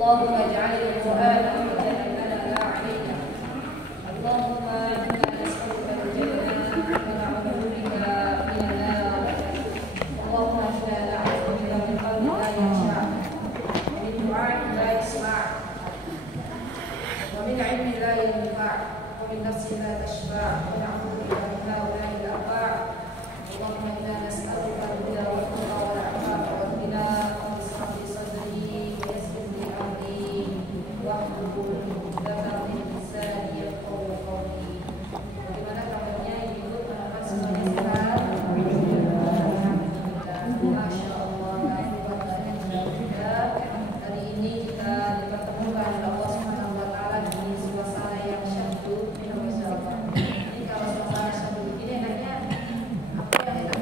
اللهم اجعل القرآن حجة لنا لا علينا. اللهم إنا نسألك الجنة ونعوذ بك من النار. اللهم إنا نعوذ بك من قلب لا يخشع، ومن دعاء لا يسمع، ومن علم لا ينفع، ومن نفس لا تشبع، ونعوذ بك من هؤلاء الأربع. اللهم إنا نسألك الهدى والتقى والعفاف والغنى. رب اشرح لي صدري ويسر لي أمري واحلل عقدة من لساني يفقهوا قولي. Bagaimana kabarnya Ibu, teman-teman semuanya sehat? Masya Allah, buat banyak juga. Hari ini kita dipertemukan Allah Subhanahu Wa Taala di suasana yang syahdu, Masya Allah. Ini kalau suasana syahdu begini enaknya apa yang enak?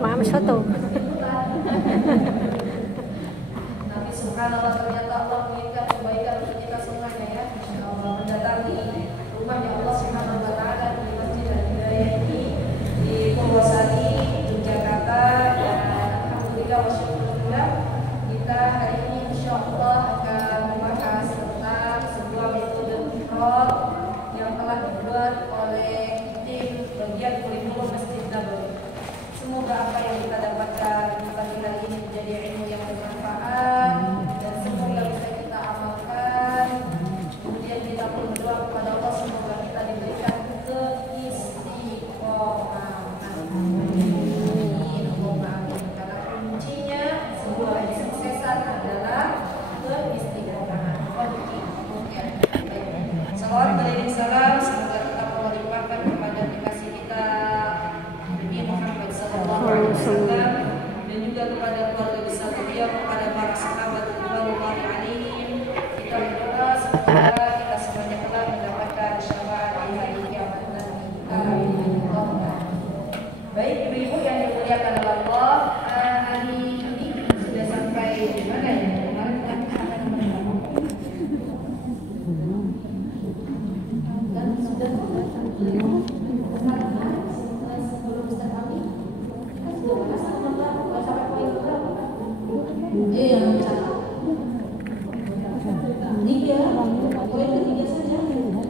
Maaf soto. Tapi subhanallah, ternyata Allah menginginkan kebaikan untuk kita semuanya ya. Masya Allah, mendatangi rumahnya Allah Subhanahu Wa Taala di Masjid Al-Hidayah ini di Purwosari, Yogyakarta. Dan alhamdulillah wa syukurillah, kita hari ini insya Allah akan membahas tentang sebuah metode kontrol yang telah dibuat oleh tim bagian kurikulum Masjid Nabawi. Semoga apa yang kita dapatkan pagi hari ini menjadi ilmu yang bermanfaat dan semoga bisa kita amalkan. Kemudian kita pun berdoa kepada Allah semoga kita diberikan keistiqomahan. Amin. Karena kuncinya sebuah kesuksesan adalah keistiqomahan. Salawat beriring salam semoga tetap Allah limpahkan kepada kekasih kita Nabi Muhammad SAW dan juga kepada keluarga besar beliau, kepada para sahabat radhiyallahu alaihim. Kita berdoa semoga kita semuanya telah mendapatkan syafaat di hari kiamat nanti. Amin. Baik ibu-ibu yang dimuliakan oleh Allah, hari ini sudah sampai di mana ya? Kemarin kan sampai dan sudah sebelum Ustaz Ami kan sudah bahas sampai poin berapa kan? Yang catat 3, poin ketiga saja. Nomor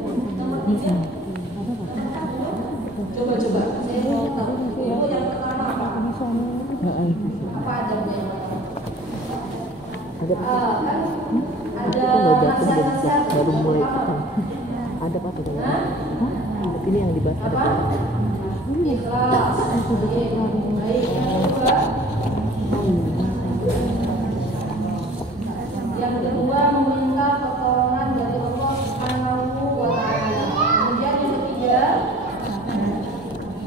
3. Coba saya mau tahu itu yang pertama apa? Apa adabnya? Kan ada nasihat-nasihat baru mulai ada apa tuh? Ini yang dibahas apa? Ikhlas. Baik, yang kedua. Yang kedua meminta pertolongan dari Allah Subhanahu wa Ta'ala. Kemudian yang ketiga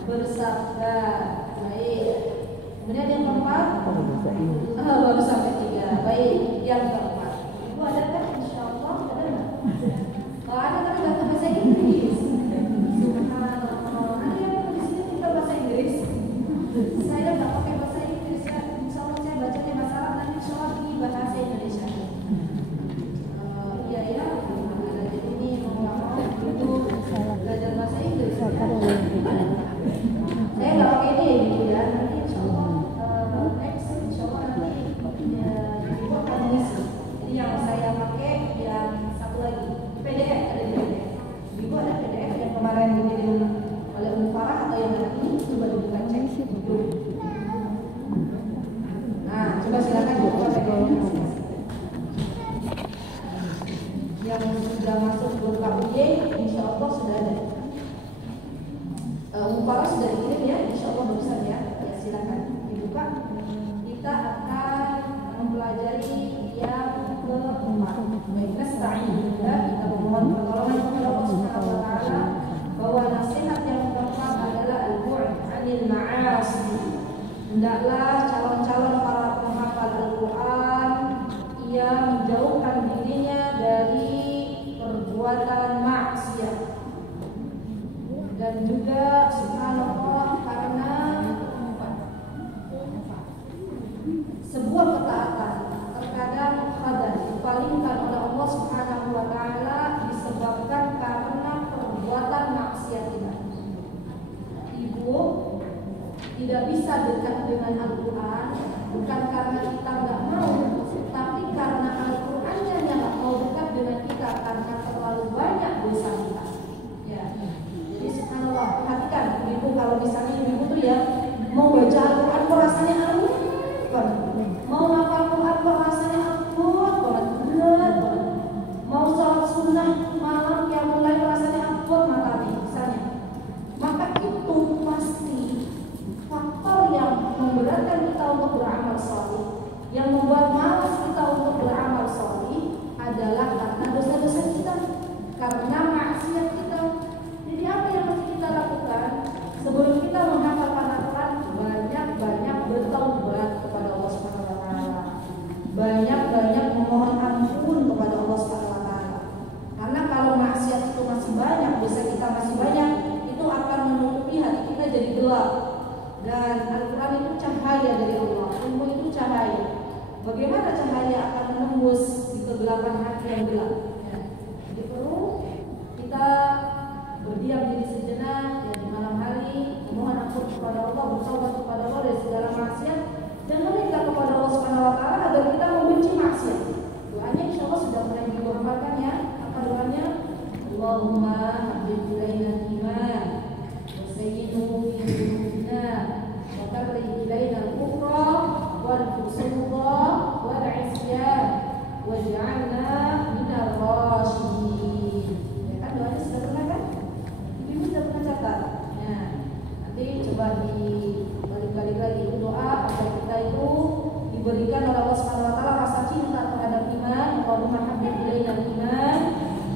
bersabda. Baik. Kemudian yang keempat baru sampai 3. Baik, yang keempat. Ibu ada kan? Insyaallah ada enggak? Kalau ada kan bahasa bahasa Inggris. Subhanallah. Ada yang di sini kita bahasa Inggris. Saya enggak pakai bahasa Inggris ya. Insyaallah saya bacanya bahasa Arab, nanti insyaallah ini bahasa Indonesia. Iya ya. Jadi ini mau itu belajar bahasa Inggris. Saya enggak pakai ini gitu ya. Nanti insyaallah next insyaallah nanti ibu akan ngisi. Jadi yang saya pakai yang satu lagi PDF, ada di PDF. Ibu ada PDF yang kemarin dikirim oleh Farah atau yang ini, coba dibuka cek dulu. Nah, coba silakan dibuka PDF. Yang sudah masuk grup KUY, insya Allah sudah ada. Farah sudah dikirim ya, insya Allah barusan ya. Ya silakan dibuka. Kita akan mempelajari yang keempat. Baik, nasta'in billah, kita memohon pertolongan kepada Allah Subhanahu wa Ta'ala bahwa nasihat yang keempat adalah al-bu'd 'anil ma'asi. Hendaklah calon-calon para penghafal Al-Qur'an ia menjauhkan dirinya dari perbuatan maksiat. Dan juga subhanallah, karena sebuah ketaatan terkadang kadang dipalingkan oleh Allah Subhanahu wa Ta'ala disebabkan karena perbuatan maksiat kita. Ibu tidak bisa bisa dekat dengan Al-Quran bukan karena kita nggak mau, tapi karena Al-Qurannya yang nggak mau dekat dengan kita karena terlalu banyak dosa kita. Ya. Jadi subhanallah, perhatikan ibu, kalau misalnya ibu tuh ya mau baca Al-Quran kok rasanya aneh banget, mau ngapal Quran kok rasanya abot banget, berat banget, mau sholat sunnah malam yang mulai rasanya abot matahari misalnya, maka itu pasti faktor yang memberatkan kita untuk beramal sholih, yang membuat malas kita untuk beramal sholih adalah karena dosa-dosa kita, karena maksiat kita. Jadi apa yang mesti kita lakukan sebelum kita menghafalkan Al-Quran? Banyak-banyak bertaubat kepada Allah Subhanahu wa taala. Banyak-banyak memohon ampun kepada Allah Subhanahu wa taala. Karena kalau maksiat itu masih banyak, dosa kita masih banyak, itu akan menutupi hati kita jadi gelap. Dan Al-Quran itu cahaya dari Allah, ilmu itu cahaya. Bagaimana cahaya akan menembus di kegelapan hati yang gelap? Ya. Jadi perlu kita berdiam diri sejenak ya, di malam hari, memohon ampun kepada Allah, bertobat kepada Allah dari segala maksiat, dan meminta kepada Allah Subhanahu wa taala agar kita membenci maksiat. Doanya insya Allah sudah mulai diamalkan ya. Apa doanya? Allahumma habib ilaina iman wa sayyidhu fi qulubina wa karrih ilaina al-kufra wal fusuqa wal isyan waj'alna minal rasyidin. Ya kan doanya sudah pernah kan? Ibu sudah pernah catat. Nah, nanti coba dibalik-balik lagi doa agar kita itu diberikan oleh Allah Subhanahu wa taala rasa cinta terhadap iman. Allahumma habib ilaina iman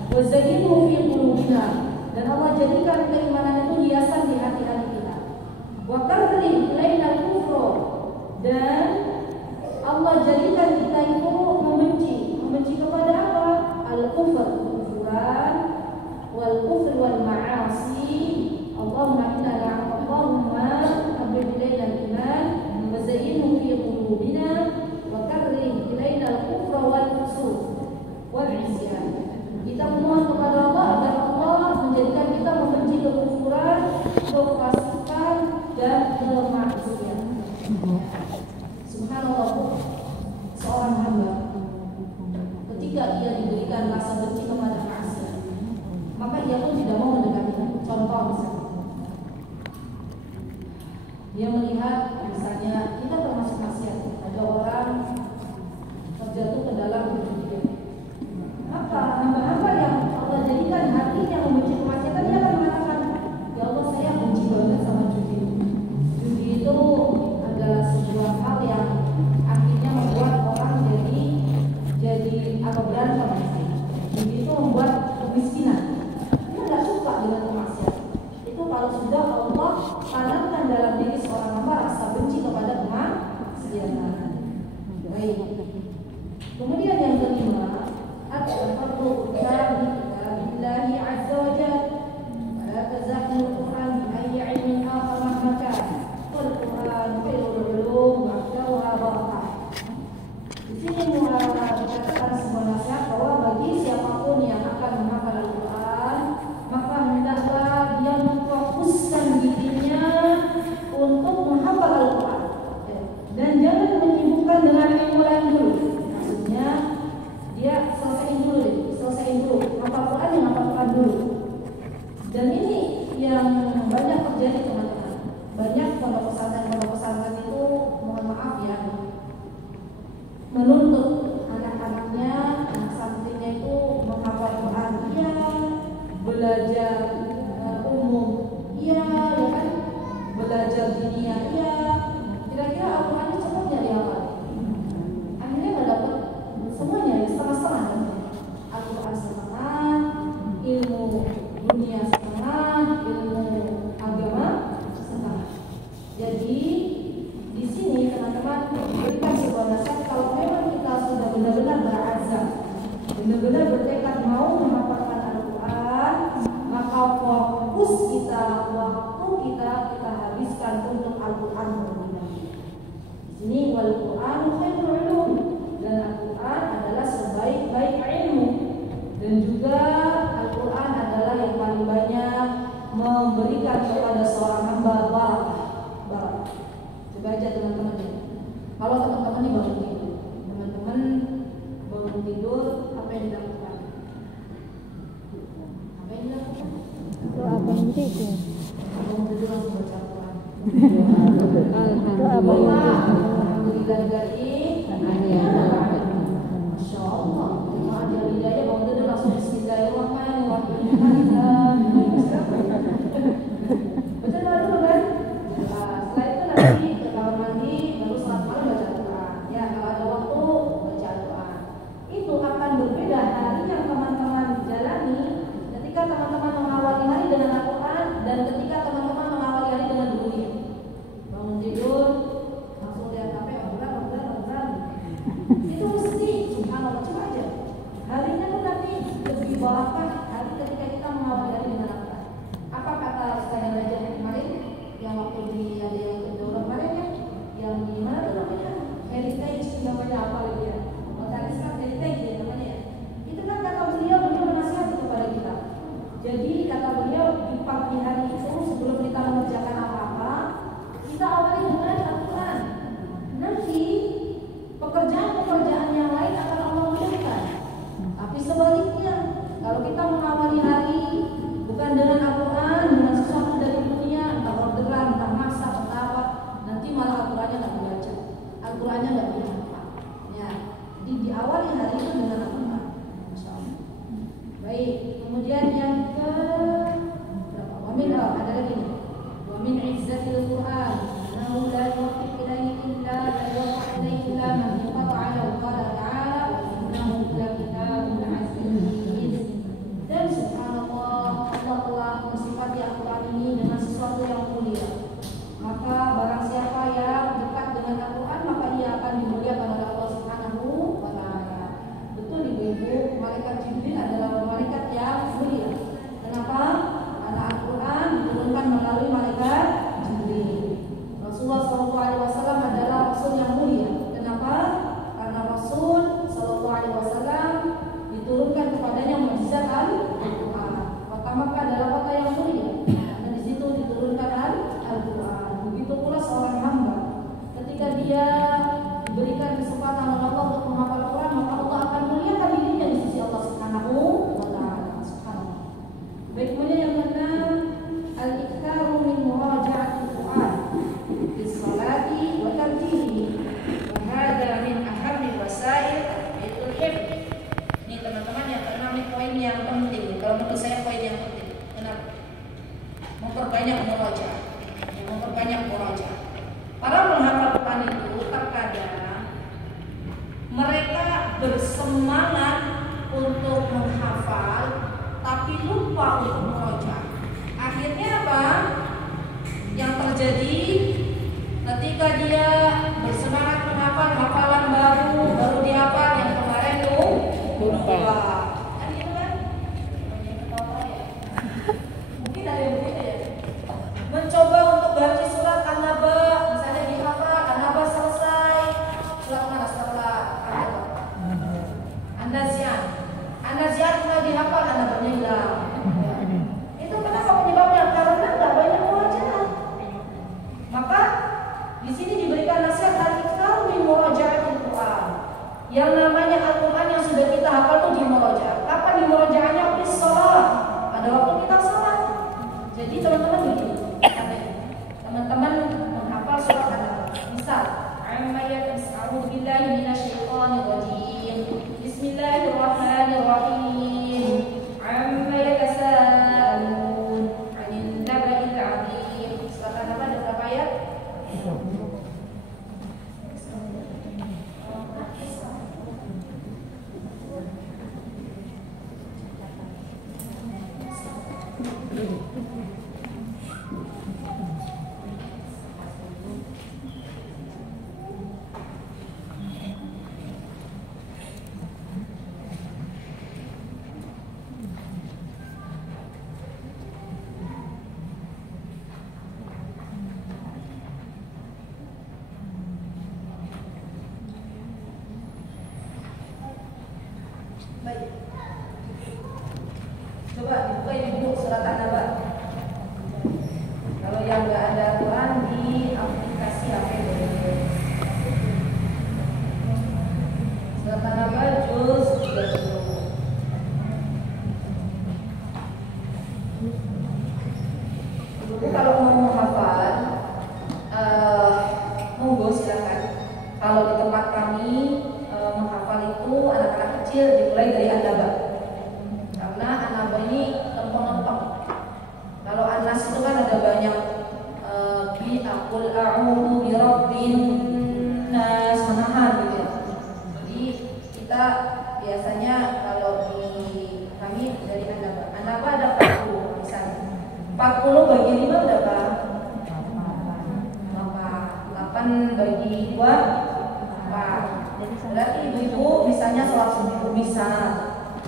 wa zayyinhu fi qulubina, dan Allah jadikan keimanan itu hiasan di hati-hati kita. Wa karrih ilaina al-kufra, dan Allah jadikan kita itu membenci kepada apa? Al-kufr, kekufuran, wal kufr wal ma'asi. Allahumma habib ilaina al-iman wa zayyinhu fi qulubina wa karrih ilaina al-kufra wal fusuq wal isyan. Kita memohon kepada Allah agar Allah menjadikan kita membenci kekufuran, kefasikan, dan kemaksiatan. Subhanallah, seorang hamba ketika ia diberikan rasa benci kepada maksiat, maka ia pun tidak mau mendekatinya. Contoh misalnya, dia melihat misalnya kita termasuk maksiat, ada orang terjatuh ke dalam judi, maka hamba-hamba yang Allah jadikan hatinya membenci kemaksiatan, dia akan mengatakan, ya Allah, saya benci banget sama judi. Judi itu adalah sebuah hal yang akhirnya membuat orang jadi berantem. Judi itu membuat kemiskinan. Dia nggak suka dengan kemaksiatan. Itu kalau sudah Allah tanamkan dalam diri seorang hamba rasa benci kepada kemaksiatan. Baik. Kemudian yang kelima, at-tafarruq bi kitabillahi azza wa jalla. La tazahul Qur'an bi ayyi 'ilmin akhar mahma kana. Al-Qur'an khairul 'ulum wa aktsaruha barakah. Di sini dikatakan sebuah nasihat bahwa bagi siapapun yang akan menghafal Al-Quran, maka hendaklah dia memfokuskan dirinya untuk menghafal Al-Quran, dan jangan menyibukkan dengan ilmu lain dulu. Maksudnya dia selesaiin dulu hafal Quran, yang hafal Quran dulu. Dan ini yang banyak terjadi teman-teman. Banyak pondok pesantren itu, mohon maaf ya, menuntut anak-anaknya, anak santrinya itu menghafal Quran, iya, belajar umum, iya, ya kan, belajar dunia, iya. Kira-kira Al-Quran itu semuanya dihafal. Akhirnya nggak dapat semuanya, setengah-setengah. Al-Quran setengah, ilmu dunia setengah, ilmu agama setengah. Jadi di sini teman-teman berikan sebuah nasihat, kalau memang kita sudah benar-benar berazam, benar-benar bertekad mau menghafalkan Al-Quran, maka fokus kita, waktu kita habiskan untuk Al-Quran. Di sini wal Quran khairul 'ulum, dan Al-Quran adalah sebaik-baik ilmu, dan juga Al-Quran adalah yang paling banyak memberikan kepada seorang hamba barakah. Coba aja teman-teman. Kalau teman-teman ini bangun tidur, teman-teman bangun tidur, apa yang dilakukan? Apa yang dilakukan? Doa bangun tidur. Bangun tidur langsung baca Al-Quran. Doa bangun tidur. Masya Allah, terima aja hidayah bangun tidur langsung Bismillahirrahmanirrahim. Betul dulu kan? Setelah itu nanti ke kamar mandi, baru salat malam baca Al-Quran. Ya, kalau ada waktu baca Al-Quran. Itu akan berbeda hari yang teman-teman jalani ketika teman-teman mengawali hari dengan Al-Quran dan ketika teman-teman mengawali hari dengan dunia. Bangun tidur, langsung lihat HP, obrolan. Itu mesti, subhanallah, coba aja. Harinya tuh nanti lebih barakah hari ketika kita mengawali hari dengan Al-Quran. Apa kata Ustaz Raja kemarin yang waktu di ada yang kedua kemarin ya, yang di mana tuh namanya heritage namanya apa lagi ya? Organisasi heritage ya namanya ya. Itu kan kata beliau menasihati kepada kita. Jadi kata beliau di pagi hari itu sebelum kita mengerjakan apa-apa, kita awali dengan Al-Quran. Nanti pekerjaan-pekerjaan yang lain akan Allah mudahkan. Tapi sebaliknya, kalau kita mengawali hari bukan dengan Al-Quran, dengan sesuatu dari dunia, entah orderan, entah masak, entah apa, nanti malah Al-Qurannya nggak dibaca, Al-Qurannya nggak dihafal. Ya, jadi diawali hari itu dengan Al-Quran. Masya Allah. Baik, kemudian yang ke berapa? Wamin ada lagi nih. Wamin izzatil Quran, nahu la yuwaffiq ilaihi illa man yaqta'ala wa qala ta'ala wa innahu la kitabun aziz. Dan subhanallah, Allah telah mensifati Al-Quran ini dengan sesuatu yang mulia. Maka barang siapa yang dekat dengan Al-Quran, maka ia akan dimuliakan oleh Allah Subhanahu wa Ta'ala. Betul ibu-ibu, malaikat Jibril adalah malaikat yang mulia. Kenapa? Karena Al-Quran diturunkan melalui malaikat Jibril. Rasulullah SAW adalah Rasul yang mulia. Kenapa? Karena Rasul SAW diturunkan kepadanya mukjizat Al-Quran. Kota Makkah adalah kota yang mulia, dan di situ diturunkan Al-Quran. Begitu pula seorang hamba, ketika dia diberikan kesempatan oleh Allah untuk menghafal Quran, maka Allah akan muliakan dirinya di sisi Allah Subhanahu wa Ta'ala. Subhanallah. Baik, kemudian yang keenam, al-iktsaru min muraja'atil Quran fi sholati wa tartihi. Wa hadha min ahammi wasail al hifz. Ini teman-teman yang keenam, ini poin yang penting. Kalau menurut saya poin yang penting. Kenapa? Memperbanyak murajaah. Memperbanyak murajaah. Para penghafal Quran itu terkadang mereka bersemangat untuk menghafal tapi lupa untuk murajaah. Akhirnya apa? Yang terjadi ketika dia bersemangat menghafal hafalan baru dihafal, yang kemarin tuh lupa. Kan gitu kan? Mungkin ada yang begitu ya. Mencoba untuk baca surat An-Naba, misalnya dihafal, An-Naba selesai. Surat mana setelah An-Nazi'at mulai dihafal, An-Nabanya hilang. Itu kenapa penyebabnya? Karena nggak banyak murajaah. Maka di sini diberikan nasihat al-iktsaru min muraja'atil Quran. Yang namanya Al-Quran yang sudah kita hafal itu dimurajaah. Kapan dimurajaahnya? Bis shalah. Pada waktu kita salat. Jadi teman-teman begini. Teman-teman menghafal surat An-Naba. Misal, a'udzu billahi minasyaitonir rajim. Bismillahirrahmanirrahim. Amma yatasaalun 'anil naba'il 'adzim. Surat An-Naba ada berapa ayat? Baik. Coba dibuka ini buku surat An-Naba. Kalau yang nggak ada Quran di aplikasi HP boleh. Kalau di tempat kami menghafal itu anak-anak kecil dimulai dari An-Naba. Karena An-Naba ini lempeng-lempeng. Kalau An-Nas itu kan ada banyak bi aqul a'udzu bi rabbin nas, menahan gitu ya. Jadi kita biasanya kalau di kami dari An-Naba. An-Naba ada 40 misalnya. 40 bagi 5 berapa? 8 bagi 2 4. Berarti ibu-ibu misalnya sholat subuh bisa.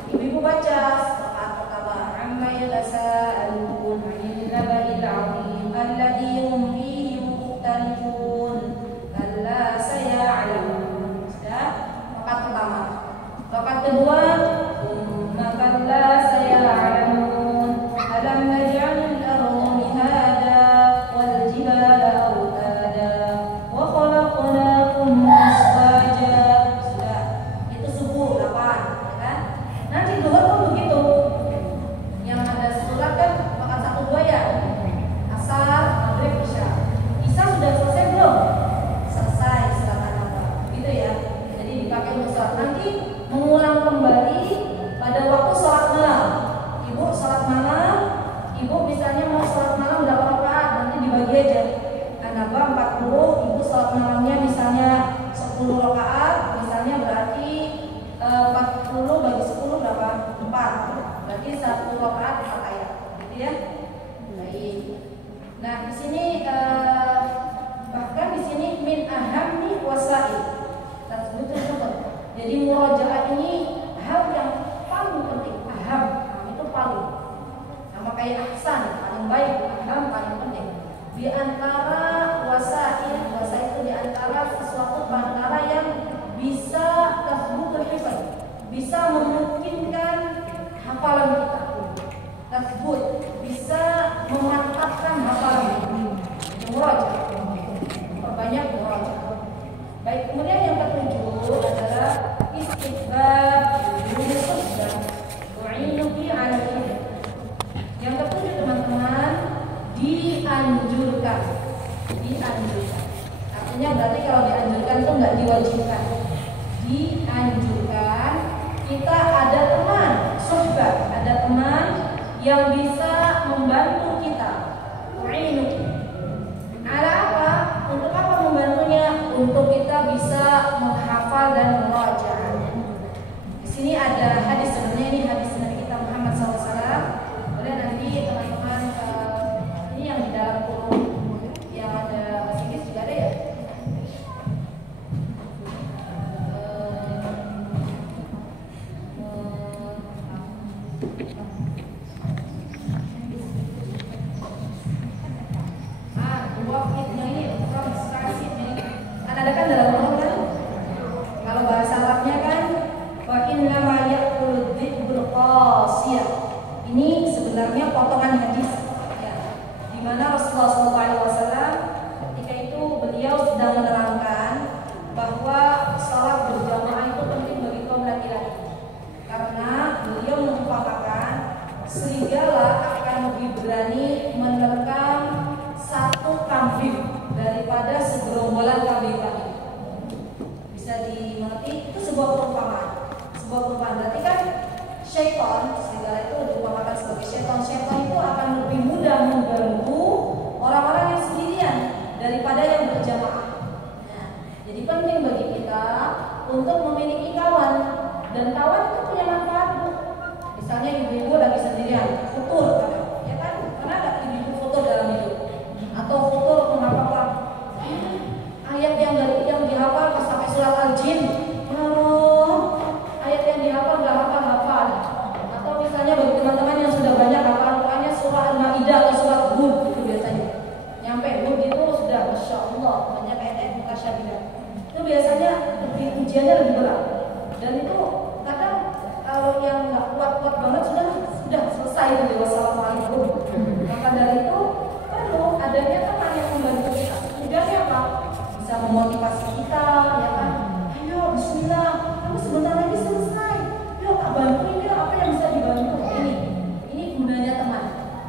Ibu-ibu baca rakaat pertama amma yatasaalun 'anil naba'il 'azim alladzi hum fihi mukhtalifun kalla saya'lamun. Sudah rakaat pertama. Rakaat kedua thumma kalla saya'lamun alam naj'alil arda mihada wal jibala awtada wa khalaqnakum azwaja. Sudah, itu subuh 8, ya kan? Nanti zuhur pun begitu. Yang ada surat kan rakaat 1 2 ya. Asar, maghrib, isya. Isya sudah selesai belum? Selesai surat An-Naba. Gitu ya. Jadi dipakai untuk sholat. Nanti mengulang kembali pada waktu sholat malam. Ibu sholat malam, ibu misalnya mau sholat malam berapa rakaat, nanti dibagi aja. An-Naba 40, ibu sholat malamnya misalnya 10 rakaat, misalnya berarti 40 bagi 10 berapa? 4. Berarti 1 rakaat 4 ayat. Gitu ya. Baik. Nah, di sini bahkan di sini min ahammi wasail. Betul. Jadi murojaah ini hal yang paling penting. Aham itu paling. Sama kayak ahsan, paling baik. Aham paling penting. Di antara wasail itu di antara sesuatu perkara yang bisa tasbutul hifz, bisa memungkinkan hafalan kita. Tasbut bisa memantapkan hafalan kita. Murojaah. Perbanyak murojaah. Baik, kemudian yang ketujuh adalah istighfar Yusuf dan tu'inuki ala hidayah. Yang ketujuh teman-teman, dianjurkan. Artinya berarti kalau dianjurkan itu nggak diwajibkan. Dianjurkan kita ada teman, sohbah, ada teman yang bisa membantu kita. Tu'inuki. Ala apa? Untuk apa membantunya? Untuk kita bisa menghafal dan murajaah. Di sini ada hadis, sebenarnya ini hadis Nabi kita Muhammad SAW. Boleh nanti teman-teman ini yang di dalam kurung yang ada bahasa Inggris juga ada ya. Dua fitnya ini ada kan dalam Quran kan? Kalau bahasa Arabnya kan wa inna ma yaqulu dzikru qasiyah. Ini sebenarnya potongan hadis ya. Di mana Rasulullah SAW ketika itu beliau sedang menerangkan bahwa salat berjamaah itu penting bagi kaum laki-laki. Karena beliau mengumpamakan serigala akan lebih berani menerkam satu kambing daripada segerombolan kambing-kambing. Bisa dimengerti? Itu sebuah perumpamaan. Berarti kan syaitan, serigala itu diumpamakan sebagai syaitan. Syaitan itu akan lebih mudah mengganggu orang-orang yang sendirian daripada yang berjamaah. Nah, jadi penting bagi kita untuk memiliki kawan, dan kawan itu punya manfaat. Misalnya ibu-ibu lagi sendirian, futur, ya kan? Pernah nggak ibu-ibu futur dalam hidup? Atau futur menghafal ayat yang dihafal pas sampai surat Al-Jin, ayat yang dihafal nggak hafal. Atau misalnya bagi teman-teman yang sudah banyak hafalannya surah Al-Maidah atau surat Hud itu biasanya nyampe Hud itu sudah masya Allah banyak ayat mutasyabihat. Itu biasanya ujiannya lebih berat. Dan itu kadang kalau yang nggak kuat-kuat banget sudah selesai itu wassalamualaikum. Maka dari itu perlu adanya teman yang membantu kita. Tujuannya apa? Bisa memotivasi kita, ya kan? Ayo Bismillah, kamu sebentar lagi selesai. Yuk bantuin ya, apa yang bisa dibantu? Ini gunanya teman.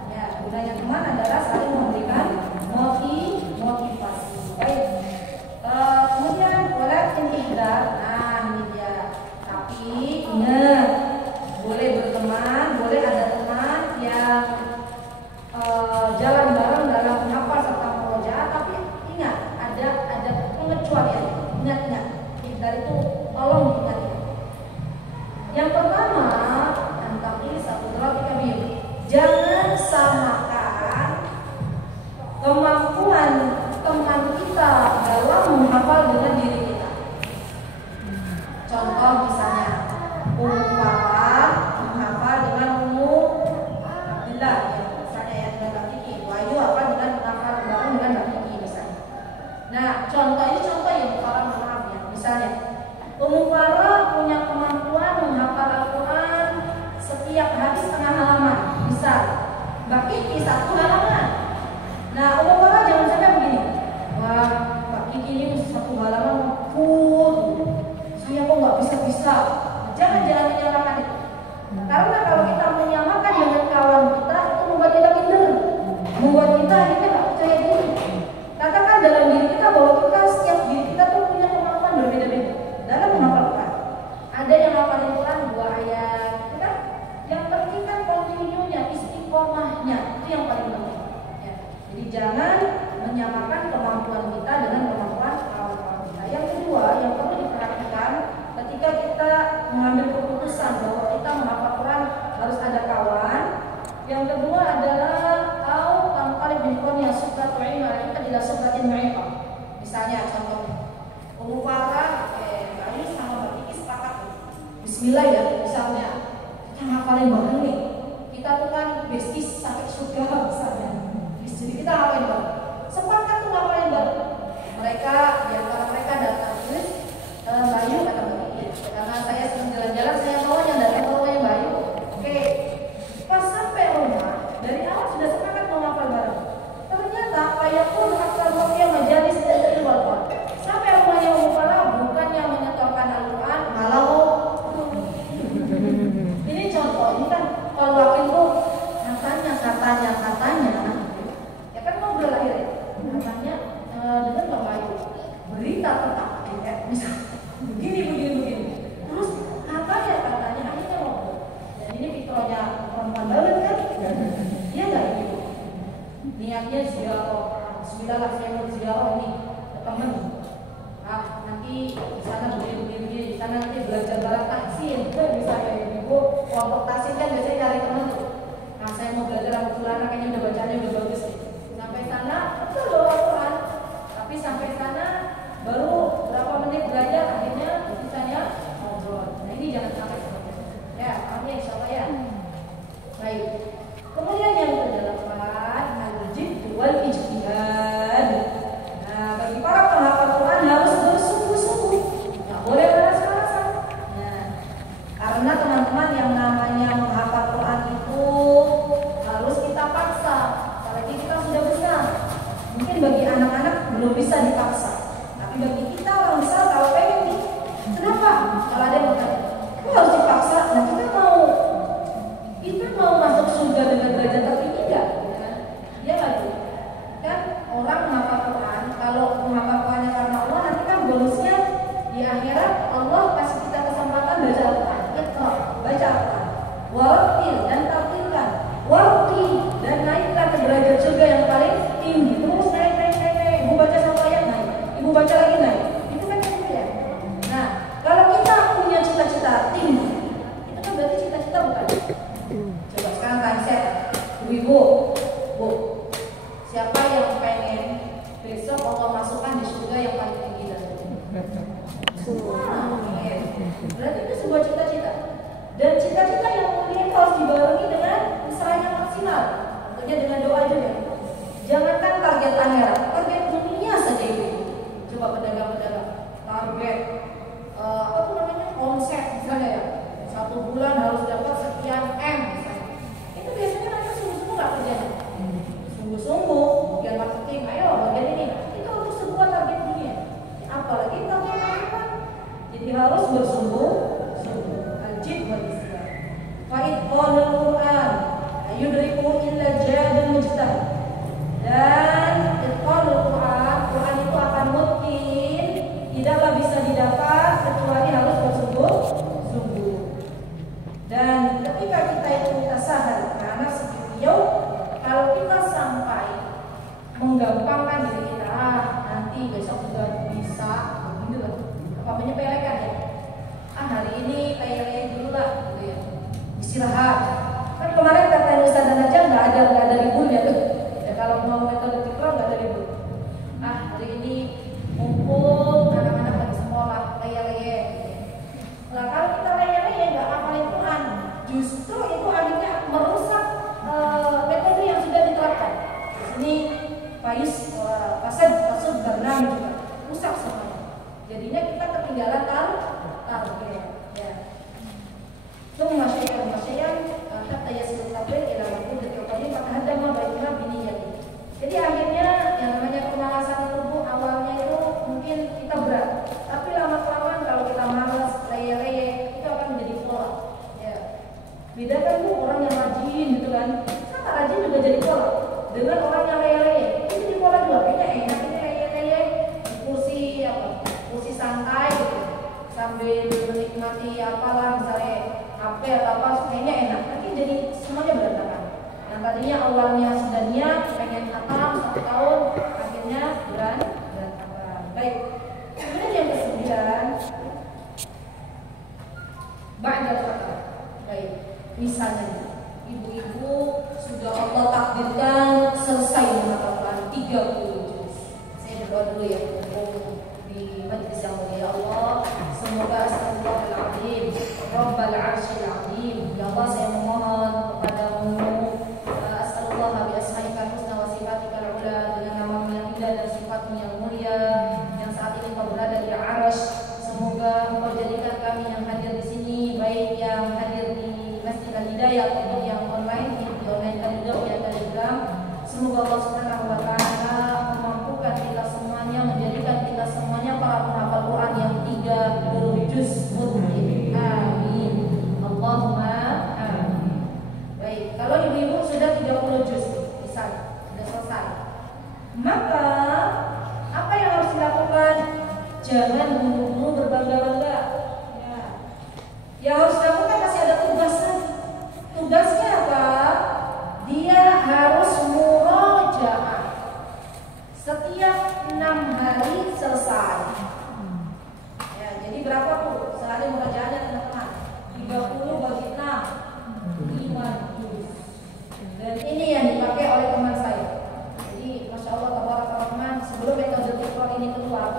Ya, gunanya teman adalah saling memberikan motivasi. Baik. Kemudian wala pengecualian. Ingat-ingat, ihdar itu tolong diingat. Yang pertama, antaqi sabudrati kabir. Jangan samakan kemampuan teman kita dalam menghafal dengan diri kita. Contoh misalnya, Umar menghafal dengan Abdullah, ya, misalnya ya dengan Mbak Kiki. Wahyu apa dengan menghafal bareng dengan Mbak Kiki misalnya. Nah, contoh ini contoh yang orang maaf ya. Misalnya, Farah punya kemampuan menghafal Al-Quran setiap hari setengah halaman. Misal, Mbak Kiki 1 halaman. Nah, Farah jangan sampai begini. Wah, Mbak Kiki ini 1 halaman full. Saya kok nggak bisa-bisa. Jangan menyamakan itu. Karena kalau kita menyamakan dengan kawan kita, itu membuat kita minder, membuat kita akhirnya nggak percaya diri. Katakan dalam diri kita bahwa kita setiap diri kita tuh punya kemampuan berbeda-beda dalam menghafal Quran. Ada yang hafalin Quran 2 ayat, gitu kan? Yang penting kan kontinunya, istiqomahnya, itu yang paling penting. Ya. Jadi jangan menyamakan kemampuan kita dengan kemampuan kawan-kawan kita. Yang kedua, yang perlu diperhatikan ketika kita mengambil keputusan bahwa kita menghafal Quran harus ada kawan. Yang kedua adalah au tanqalib min dunya subratu ilma kita tidak subratin ma'ifah. Misalnya contohnya, Farah, Bayu sama Mbak Kiki sepakat Bismillah ya, misalnya kita ngafalin bareng nih. Kita tuh kan besties sampai surga misalnya. Jadi kita ngafalin bareng. Sepakat tuh ngafalin bareng. Mereka, di antara mereka datang tulis Bayu kata Mbak Kiki. Karena saya sering jalan-jalan, saya tahu yang datang ke rumahnya Bayu. Oke, pas sampai rumah dari awal sudah sepakat mau ngafal bareng. Ternyata ayatul akal rupiah majalis dari Al-Quran. Sampai rumahnya Farah bukan yang menyetorkan Al-Quran, malah ini contoh, ini kan kalau wakil itu katanya ya kan ngobrol akhirnya katanya dengan Mbak Bayu berita tentang misal begini terus katanya akhirnya ngobrol. Dan ini fitrahnya perempuan banget kan, dia nggak gitu niatnya ziarah. Bismillah lah saya mau ziarah nih ke temen, nanti di sana begini di sana nanti belajar barang tahsin bisa kayak ibu kelompok tahsin kan biasanya cari temen tuh. Nah saya mau belajar sama Fulana kayaknya udah bacanya udah bagus nih. Sampai sana betul bawa Quran, tapi sampai sana baru berapa menit belajar akhirnya sisanya ngobrol. Nah ini jangan sampai seperti itu. Ya, amin insyaallah ya. Baik. Kemudian yang kedelapan al-jidd wal ijtihad. Nah, bagi para penghafal Quran harus bersungguh-sungguh. Enggak boleh malas-malasan. Nah, karena teman-teman yang namanya menghafal Quran itu harus kita paksa. Apalagi kita sudah besar. Mungkin bagi anak-anak belum bisa dipaksa. Tapi bagi kita orang besar kalau pengen nih, kenapa? Kalau ada yang bertanya, kok harus dipaksa? Nah kita mau masuk surga dengan derajat tertinggi enggak? Ya lagi. Kan orang menghafal Quran, kalau menghafal Qurannya karena Allah nanti kan bonusnya di akhirat Allah kasih kita kesempatan baca Al-Quran. Iqra, baca Al-Quran. Warattil dan tartilkan. Warqi dan naikkan ke derajat surga yang paling tinggi. Terus naik. Ibu baca satu ayat naik, ibu baca lagi naik. Itu kan ya. Nah, kalau kita punya cita-cita tinggi, itu kan berarti cita-cita bukan. Coba sekarang tanya saya, ibu, siapa yang pengen besok Allah masukkan di surga yang paling tinggi dan berarti itu sebuah cita-cita. Dan cita-cita yang mulia harus dibarengi dengan usaha yang maksimal. Tentunya dengan doa juga. Jangankan target akhirat, target dunia saja itu. Coba pedagang-pedagang target omset misalnya ya, 1 bulan harus dapat sekian M misalnya. Itu biasanya mereka sungguh-sungguh nggak kerjanya. Sungguh-sungguh, bagian marketing, ayo bagian ini. Itu untuk sebuah target dunia. Apalagi target akhirat. Jadi harus bersungguh-sungguh. Al-jidd wal ijtihad. Fa idqalul Quran yudriku illa jadul mujtahid. Dan idqalul Quran itu akan mungkin tidaklah bisa didapat kecuali harus bersungguh-sungguh. Dan ketika kita itu tasahal, karena beliau kalau kita sampai menggampangkan diri kita, nanti besok juga bisa Jadinya kita ketinggalan target. Ya. Thumma syai'an hatta yasil tabligh ila maqsudil qadim fatahadama bainana biniyati. Jadi akhirnya yang namanya pemalasan tubuh awalnya itu mungkin kita berat, tapi lama-kelamaan kalau kita malas, leye-leye, itu akan menjadi pola. Ya. Beda kan bu orang yang rajin gitu kan, sama rajin juga jadi pola. Dengan orang yang leye-leye, itu jadi pola juga. Kayaknya enak ini leye-leye, kursi santai gitu, sambil menikmati apalah misalnya HP atau apa, kayaknya enak. Nanti jadi semuanya berantakan. Yang tadinya awalnya sudah niat pengen hatam 1 tahun, akhirnya berantakan. Baik. Kemudian yang ke-9, ba'dal fatrah. Baik. Misalnya ibu-ibu sudah Allah takdirkan selesai menghafalkan 30 juz. Saya berdoa dulu ya di majlis yang mulia Allah. Semoga astagfirullahaladzim, Rabbal arsyil azim. Ya Allah, saya memohon kepadamu, astagfirullah bi asmaika husna wa sifatikal ula, dengan nama-Mu yang indah dan sifat-Mu yang mulia yang saat ini Kau berada di arsy. Semoga Engkau jadikan kami yang hadir di sini, baik yang hadir di Masjid Al-Hidayah ataupun yang online, di online Telegram ya Telegram. Semoga Allah Subhanahu wa taala memampukan kita semuanya, menjadikan kita semuanya para penghafal Quran yang 30 juz mungkin. Amin. Allahumma amin. Baik, kalau ibu-ibu sudah 30 juz misalnya sudah selesai, maka apa yang harus dilakukan? Jangan buru-buru berbangga-bangga. Ya. Yang harus dilakukan masih ada tugasnya. Tugasnya apa? Dia harus murojaah. Setiap 6 hari selesai. Ya, jadi berapa tuh sehari murojaahnya teman-teman? 30 bagi 6, 5 juz. Dan ini yang dipakai oleh teman saya. Jadi masya Allah tabarakallah, sebelum metode Fiqh ini keluar,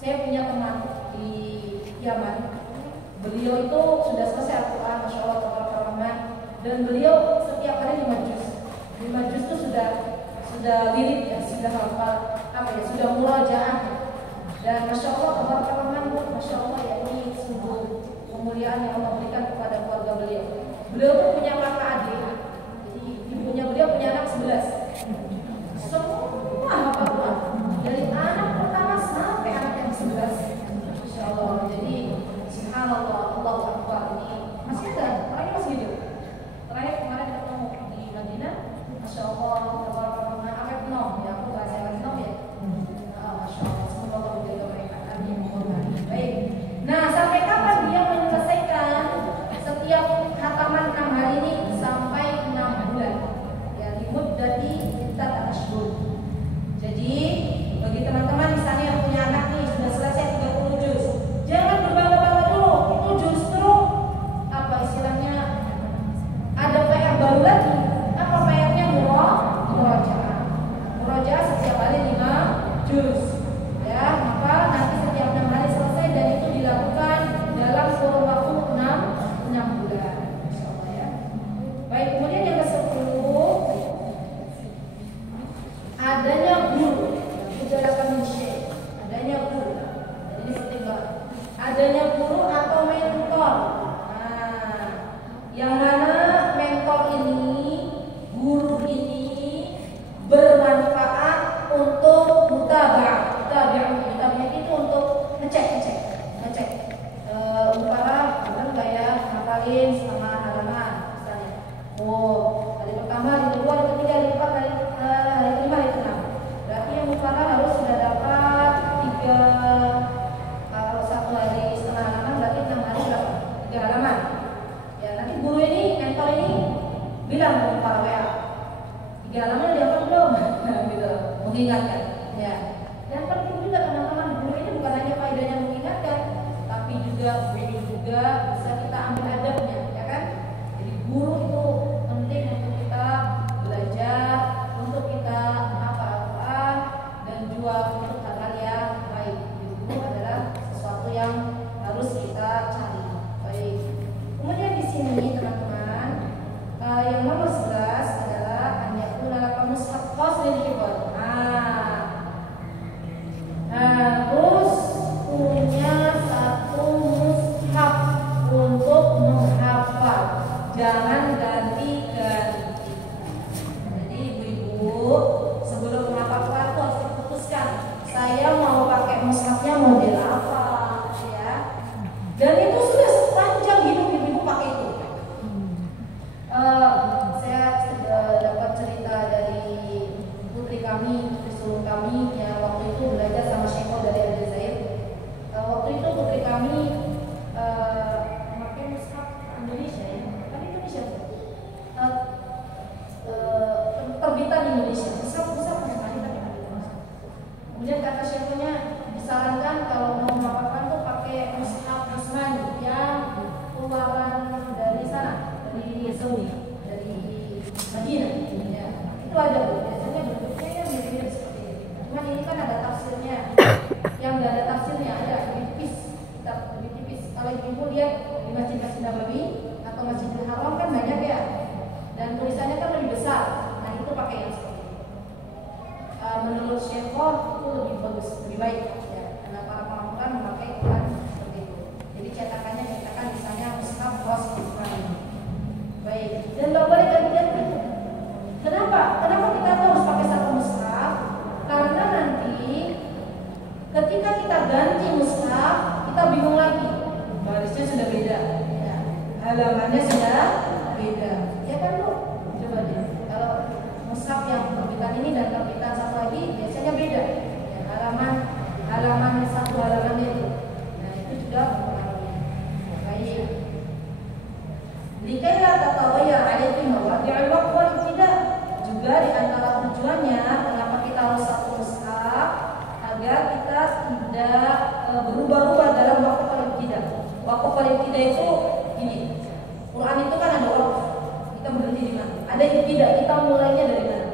saya punya teman di Yaman. Beliau itu sudah selesai Al-Quran, masya Allah tabarakallah, dan beliau setiap hari 5 juz. 5 juz itu sudah wirid ya, sudah hafal apa ya, sudah murojaah. Dan masya Allah tabarakallah, masya Allah ya, ini sungguh kemuliaan yang Allah berikan kepada keluarga beliau. Beliau tuh punya kakak adik. Jadi ibunya beliau punya anak 11. Semua hafal Quran. Dari anak pertama sampai anak yang 11. Masya Allah. Jadi subhanallah, Allahu Akbar. Ini masih ada, orangnya masih hidup. Terakhir kemarin ketemu di Madinah. Masya Allah, tabarakallah, awet nom ya, aku bahasa awet nom ya. Masya Allah, semoga Allah menjaga mereka. Amin. Baik. Nah, sampai kapan dia menyelesaikan setiap hataman 6 hari ini? Sampai 6 bulan. Ya, limud dari kita ashhur. Jadi, bagi teman-teman misalnya yang punya anak nih sudah selesai 30 juz, jangan berbangga-bangga dulu. Itu justru apa istilahnya? Ada PR baru lagi. Apa PR-nya? Murojaah. Murojaah setiap hari 5 juz. Ya, maka nanti setiap 6 hari selesai, dan itu dilakukan dalam kurun waktu 6 bulan. Insyaallah ya. Baik, kemudian yang ke-10, adanya guru. Adanya guru. Ini penting banget. Adanya guru atau mentor. Nah, yang mana mentor ini, guru ini bermanfaat untuk mutaba'ah. Mutaba'ah itu untuk ngecek. Umpama benar nggak ya ngapalin setengah halaman misalnya. Oh, hari pertama, hari kedua, hari ketiga, hari keempat, hari kelima, hari keenam. Berarti yang mufadah harus sudah dapat 3. Kalau 1 hari setengah halaman berarti 6 kan banyak ya, dan tulisannya kan lebih besar. Nah itu pakai yang seperti itu. Menurut Syekhon itu lebih bagus, lebih baik ya, karena para pengakuan memakai Quran seperti itu. Jadi cetakannya cetakan misalnya mushaf Ros Quran. Baik, dan nggak boleh ganti-ganti. Kenapa? Kenapa kita harus pakai satu mushaf? Karena nanti ketika kita ganti mushaf, kita bingung lagi. Barisnya sudah beda, ya. Halamannya sudah beda. Ya kan Bu? Coba deh. Kalau mushaf yang terbitan ini dan terbitan satu lagi biasanya beda. Ya, halaman satu halamannya itu. Nah itu juga mempengaruhi. Baik. Likailah tatawayar alaihi mawadi'ul waqf wal ibtida. Juga di antara tujuannya kenapa kita harus satu mushaf agar kita tidak berubah-ubah dalam waqf wal ibtida. Waqf wal ibtida itu gini. Quran itu kan ada waqf. Kita berhenti di mana? Ada ibtida, kita mulainya dari mana?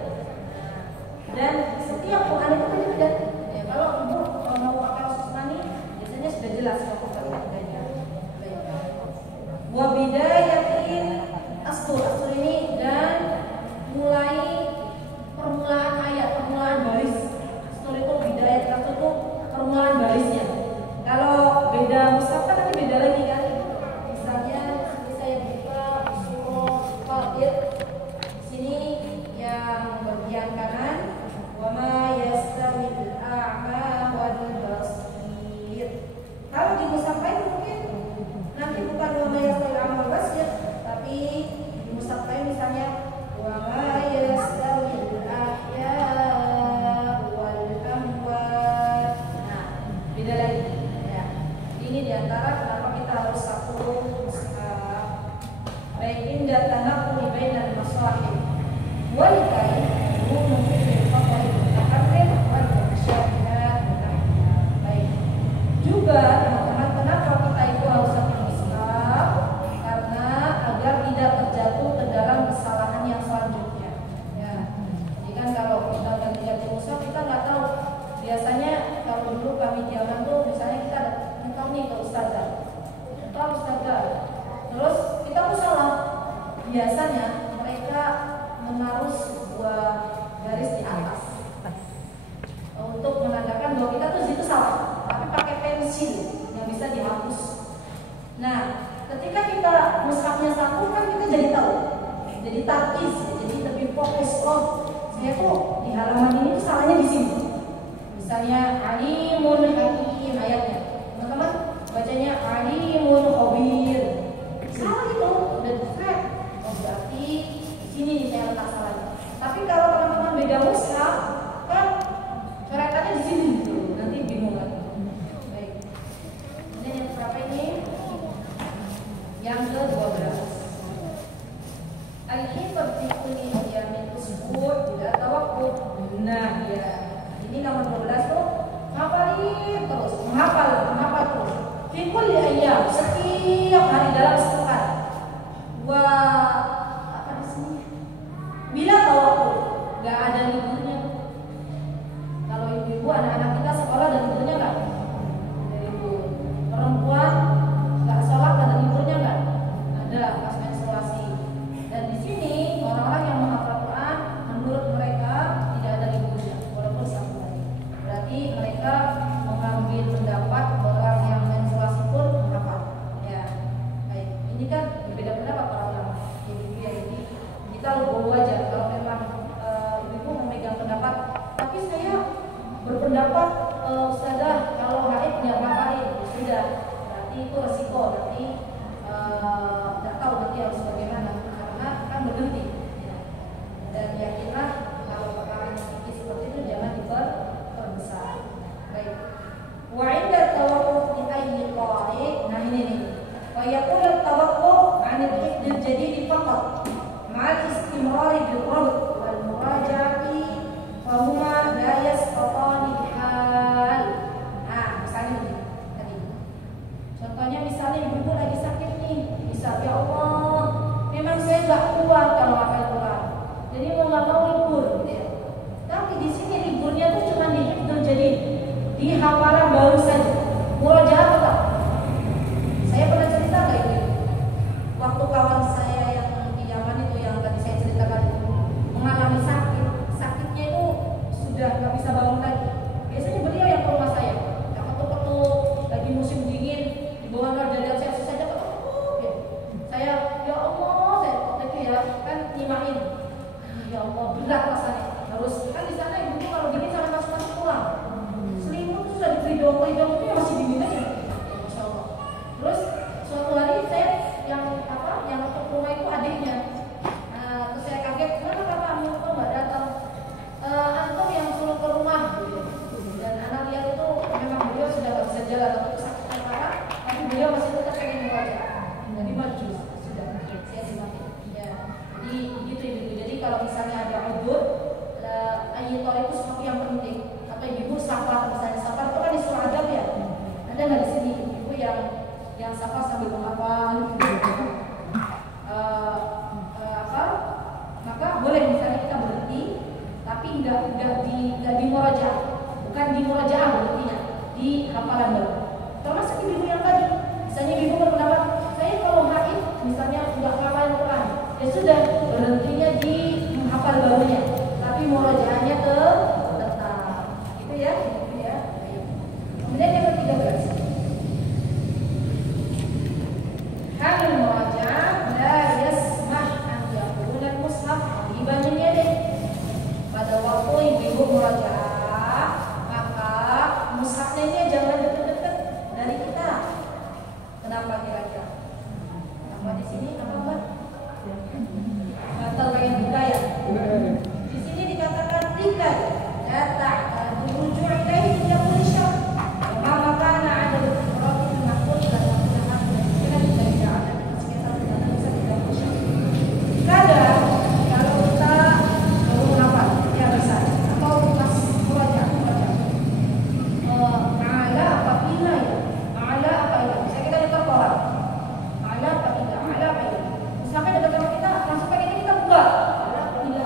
Dan setiap Quran itu beda-beda. Ya, kalau Ibu mau pakai Usmani biasanya sudah jelas waqf wal ibtidanya. Baik. Wa bidayatin astur ini dan mulai permulaan ayat, permulaan baris. Astur itu bidayat, astur itu permulaan barisnya. Kalau beda mushaf kan nanti beda lagi kan. Misalnya saya buka surah Fatir, sini yang bagian kanan, wa ma yastawil a'ma wal basir. Kalau di mushaf lain mungkin nanti bukan wa ma yastawil a'ma wal basir, tapi di mushaf lain misalnya wa ma yastawil ahya wal amwat. Nah, beda lagi. Ya. Ini diantara kenapa kita harus satu mushaf. Baik, indah tanaquli bainal masahib wal kai mungkin faqih mutaqaddim wal musyabbihat. Baik. Juga teman-teman, kenapa kita itu harus satu mushaf? Karena agar tidak terjatuh ke dalam kesalahan yang selanjutnya. Ya. Jadi kan kalau kita ganti-ganti mushaf kita nggak tahu. Biasanya kalau dulu kami jalan tuh misalnya kita tahu nih ke ustazah. Tahu ustazah. Terus kita tuh salah. Biasanya mereka menaruh sebuah garis di atas untuk menandakan bahwa kita tuh situ salah, tapi pakai pensil yang bisa dihapus. Nah, ketika kita mushafnya satu kan kita jadi tahu, jadi tarkis, jadi lebih fokus. Oh, saya tuh di halaman ini tuh salahnya di sini. Misalnya alimun hakim ayatnya, teman-teman bacanya alimun khabir. Salah itu, udah defect. Oh berarti di sini nih saya letak salahnya. Tapi kalau teman-teman beda mushaf, kan coretannya di sini gitu. Nanti bingung lagi. Baik. Ini yang berapa ini? Yang ke-12. Al-hifdz fi kulli yamin usbu' tidak tawakkuf. Nah, ya. Ini nomor 12 tuh ngapalin waktu itu ya masih bimbing aja. Masya Allah. Terus suatu hari saya yang untuk rumah itu adiknya. Terus saya kaget, kenapa kakakmu kok nggak datang? Antum yang suruh ke rumah gitu. Dan anak lihat itu memang beliau sudah nggak bisa jalan atau kesakitan parah, tapi beliau masih tetap pengen membaca. Jadi maju sudah saya semakin. Ya, jadi gitu ibu. Jadi kalau misalnya ada udur, ayatul itu sesuatu yang penting. Atau ibu safar, misalnya safar itu kan di surah Adab ya. Ada nggak di sini ibu yang safar sambil menghafal? Maka boleh misalnya kita berhenti, tapi nggak di murajaah, bukan di murajaah berhentinya, di hafalan baru. Termasuk ibu yang tadi, misalnya ibu berpendapat, saya kalau haid misalnya nggak hafal Quran, ya sudah berhentinya di hafal barunya, tapi murajaahnya tetap, gitu ya. Kemudian yang ke-13, hamil murajaah la yasmah an yakuna al-mushaf qariban min yadihi. Pada waktu ibu murajaah, maka mushafnya ini jangan dekat-dekat dari kita. Kenapa kira-kira? Apa di sini apa Mbak? Batal pengen buka ya? Di sini dikatakan tiga. Data rujuk ilaihi tidak boleh syak. Maka kana ada berarti makhluk dan makhluk kita tidak ada sekitar dan bisa tidak boleh syak. Kadang kalau kita baru menghafal ya bisa atau pas baca ala apa ila ya ala apa ila bisa kita lihat koran ala apa ila sampai dekat sama kita langsung pengen kita buka ala apa ila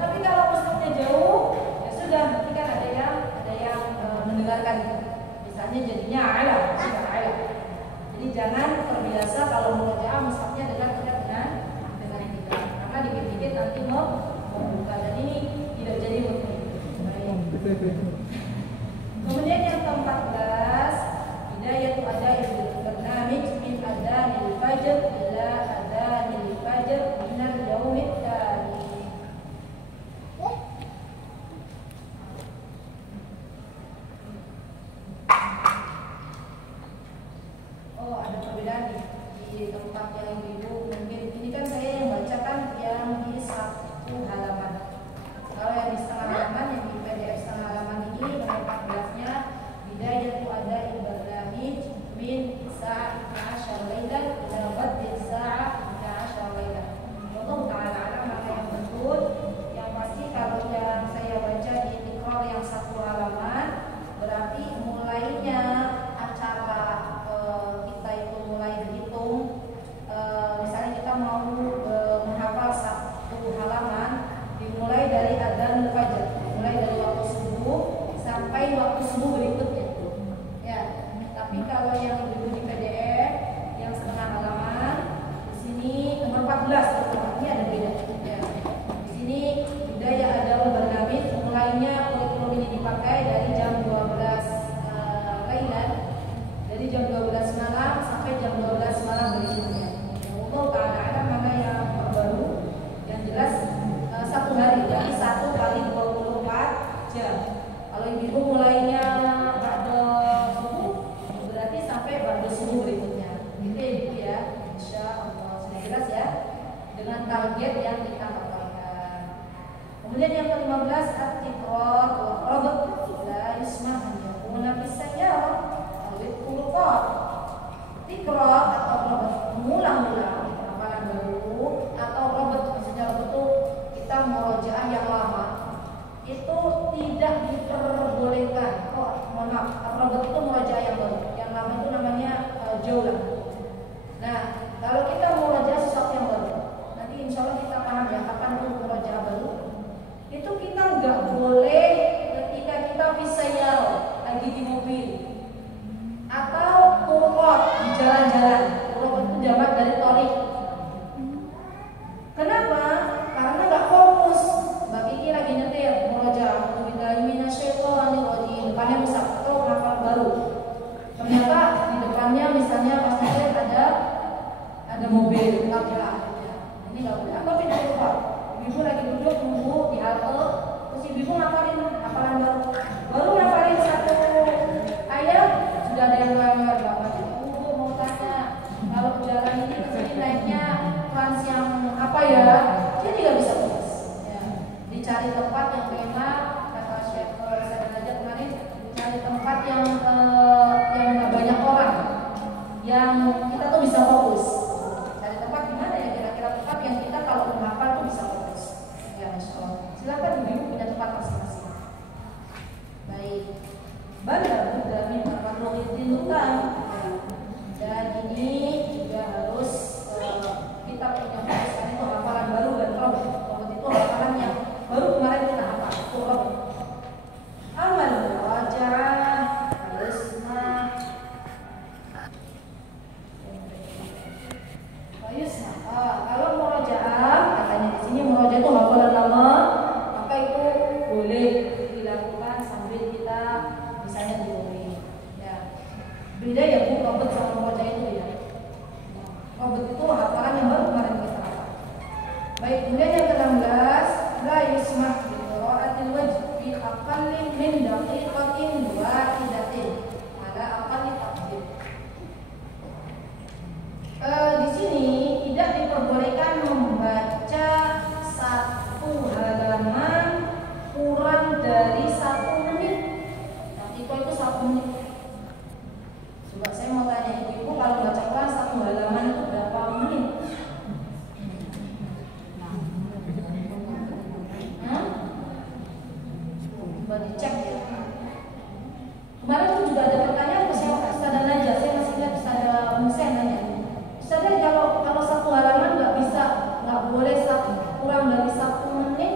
tapi kalau mushafnya jauh ya sudah nanti kan ada yang mendengarkan misalnya jadinya ala sudah ala. Jadi jangan terbiasa kalau murojaah mushafnya dekat-dekat dengan kita karena dikit-dikit nanti mau membuka dan ini tidak jadi mungkin. Kemudian yang ke-14, hidayatu ada'i barnamij min adhanil fajr ila adhanil fajr minal yaumit tsani. Oh, ada perbedaan nih di tempat yang ibu mungkin ini kan saya yang bacakan yang di satu halaman. Kalau yang di setengah halaman yang di PDF setengah halaman ini nomor 14-nya bidayatu ada'i barnamij min sa'at 12 lailan ila ghaddi sa'at 12 lailan. Allah Ta'ala alam mana yang betul. Yang pasti kalau yang saya baca di Iqrar yang satu halaman berarti mulainya acara kita itu mulai berhitung. Misalnya kita mau menghafal satu halaman dimulai dari adzan fajar, mulai dari waktu subuh sampai waktu subuh berikutnya. Ya, tapi kalau yang dulu di PDF yang setengah halaman di sini nomor 14 ini ada beda. Ya. Di sini budaya adalah barnamij mulainya kurikulum ini dipakai dari jam 12 lailan, dari jam 12 malam sampai jam 12 malam berikutnya. Allah Ta'ala ada mana yang terbaru yang jelas satu hari, jadi 1 kali 24 jam. Kalau ibu mulainya pada subuh, berarti sampai pada subuh berikutnya. Gitu ya ibu ya, insya Allah sudah jelas ya, dengan target yang kita hafalkan. Kemudian yang ke-15 at-tiqrar wa qadr la yusmah an yakuna bis sayyarah aw al-qurqat. Tiqrar sudah ada yang bapaknya, mau tanya kalau jalan ini ke sini naiknya trans yang apa ya? Dia tidak bisa fokus. Ya. Dicari tempat yang enak, kata Chef saya belajar kemarin, cari tempat yang nggak banyak orang, yang kita tuh bisa fokus. Cari tempat di mana ya kira-kira tempat yang kita kalau menghafal tuh bisa fokus. Ya, Masya Allah. Silakan ibu punya tempat masing-masing. Baik. Bala Buddha min marwahitin lutan. Dan ini juga harus kita punya fokus itu hafalan baru dan robot. Robot itu hafalan yang baru kemarin kita hafal. Itu robot. Amal wajah harus kalau murojaah katanya di sini murojaah itu hafalan lama, maka itu boleh dilakukan sambil kita misalnya diulangi. Ya. Beda ya Bu, robot sama murojaah itu beda. Robot itu hafalan yang baru kemarin kita hafal. Baik, kemudian yang ke-16, la yusmah bi qira'atil wajh fi aqallin min daqiqatin wahidatin ala aqalli taqdir. Di sini tidak diperbolehkan membaca satu halaman kurang dari 1 menit. Nah, itu 1 menit. Coba saya mau tanya ibu-ibu, kalau baca Quran 1 halaman itu berapa menit? Coba dicek ya. Kemarin tuh juga ada pertanyaan ke saya, Ustazah Najah, saya masih ingat Ustazah Musen nanya. Ustazah, kalau 1 halaman nggak boleh kurang dari 1 menit,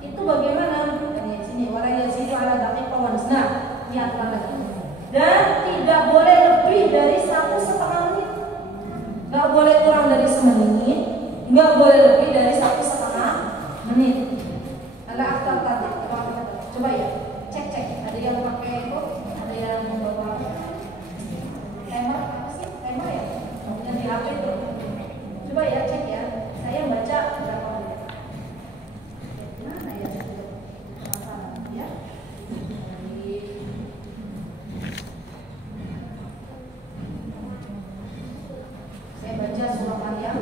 itu bagaimana? Ini sini waraya situ ala daqiqah wa nisna. Ini aturan lagi. Dan tidak boleh lebih dari 1,5 menit. Nggak boleh kurang dari 1 menit, nggak boleh lebih dari 1,5 menit. Ada akta tadi. Coba ya, cek. Ada yang pakai itu, ada yang membawa timer apa sih? Timer ya? Yang di HP itu. Coba ya, cek ya. Saya baca berapa menit. Mana ya? Sama-sama ya. Saya baca surah Maryam.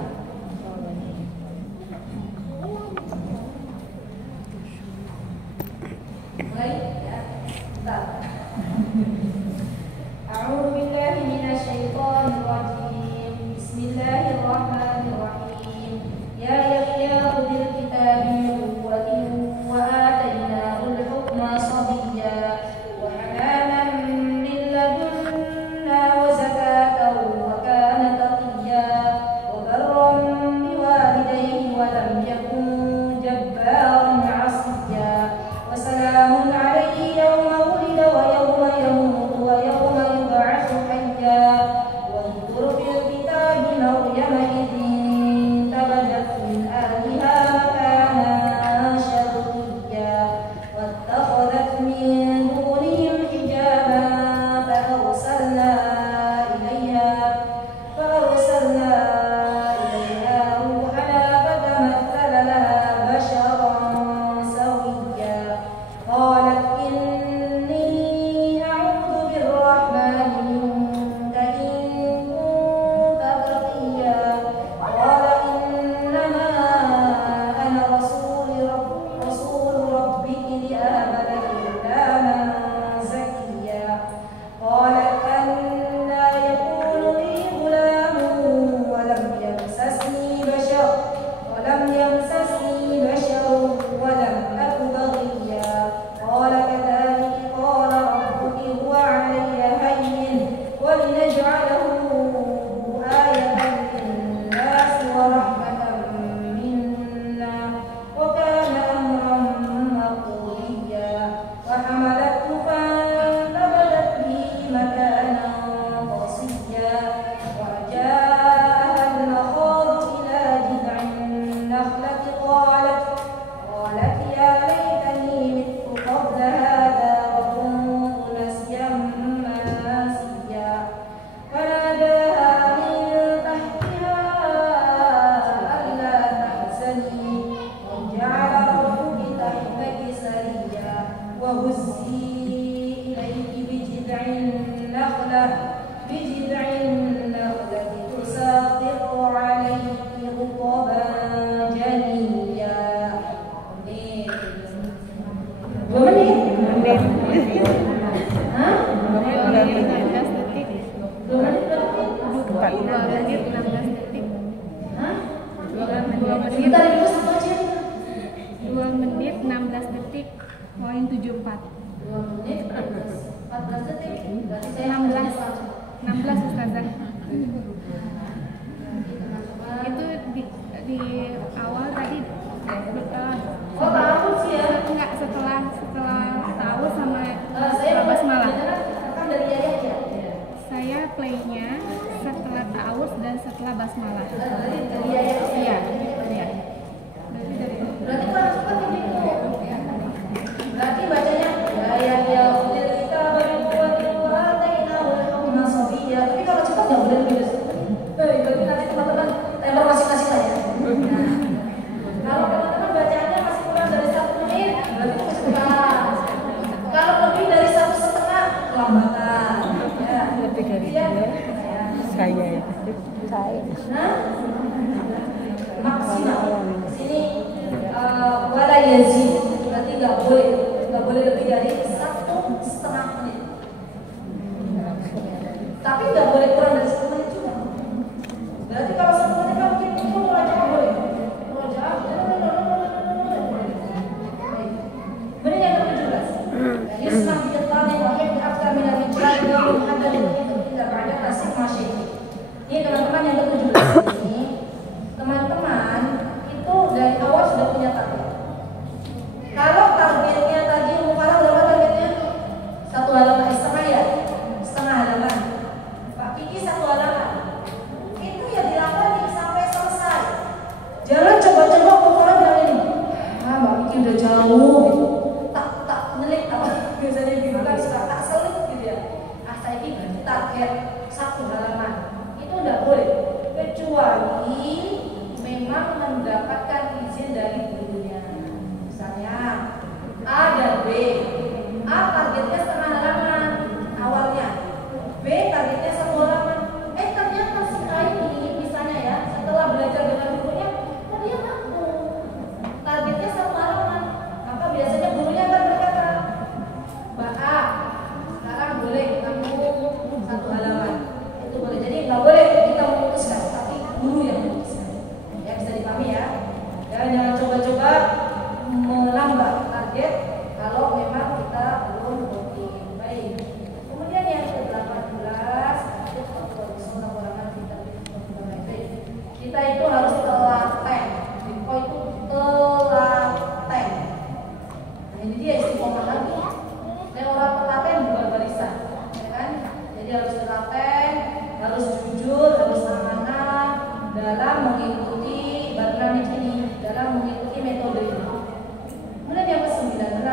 menit 16 detik. Hah? 2 menit. Kita di kelas apa aja? 2 menit 16 detik. Poin 74. 2 menit 14 detik. Berarti saya 16 Ustazah. teman-teman. Itu di awal tadi Oh, tahu sih ya. enggak setelah tahu sama Saya basmalah. kan dari Yaya ya. Saya playnya setelah ta'awudz dan setelah basmalah. Berarti dari Yaya. Iya. Berarti dari Berarti paling cepat ini tuh. Berarti bacanya ya kita berbuat taina wa masabiya. Tapi kalau cepat nggak boleh lebih dari situ. Berarti nanti teman-teman tembak masing-masing lah ya. Nah, kalau teman-teman bacaannya masih kurang dari 1 menit, berarti kecepatan. Kalau lebih dari 1,5 kelambatan. Ya. Lebih dari Ya. saya ya. Saya. Nah, maksimal. Di sini wala yazid, berarti nggak boleh lebih dari 1,5 menit. Tapi nggak boleh kurang dari 1 menit juga. Berarti kalau 1 menit kan mungkin itu murajaah boleh. Murajaah. Menit yang ke-17. Yusma bi'itani wahid bi'aktar minal mijrad wa muhaddadin tidak banyak nasib masih. Ini teman-teman yang ke-17 ini, teman-teman itu dari awal sudah punya target. Kalau targetnya tadi mufalah berapa targetnya? 1 halaman, setengah ya? Setengah halaman. Pak Kiki 1 halaman. Itu ya dilakoni sampai selesai. Jangan coba-coba mufalah bilang ini. Mbak Kiki udah jauh gitu. Tak nyelik apa biasanya gitu kan suka tak selip gitu ya. Saya ini berarti target 1 halaman. Itu enggak boleh kecuali memang mendapatkan izin dari gurunya. Misalnya A dan B. A targetnya setengah halaman awalnya, B targetnya 1 halaman. Ternyata si A ini misalnya ya setelah belajar dengan gurunya, dia mampu targetnya 1 halaman. Maka biasanya gurunya akan berkata, Mbak A, sekarang boleh kamu 1 halaman. Itu boleh. Jadi nggak boleh kita memutuskan, tapi guru yang memutuskan. Ya bisa dipahami ya. Jangan coba-coba menambah target kalau memang kita belum rutin. Baik. Kemudian yang ke-18 kita itu harus telaten. Biko itu telaten. Nah ini dia istiqomah lagi. Orang telaten bukan barisan, ya kan? Jadi harus telaten, harus jujur, harus amanah dalam mengikuti barnamij ini, dalam mengikuti metode ini. Kemudian yang ke-19,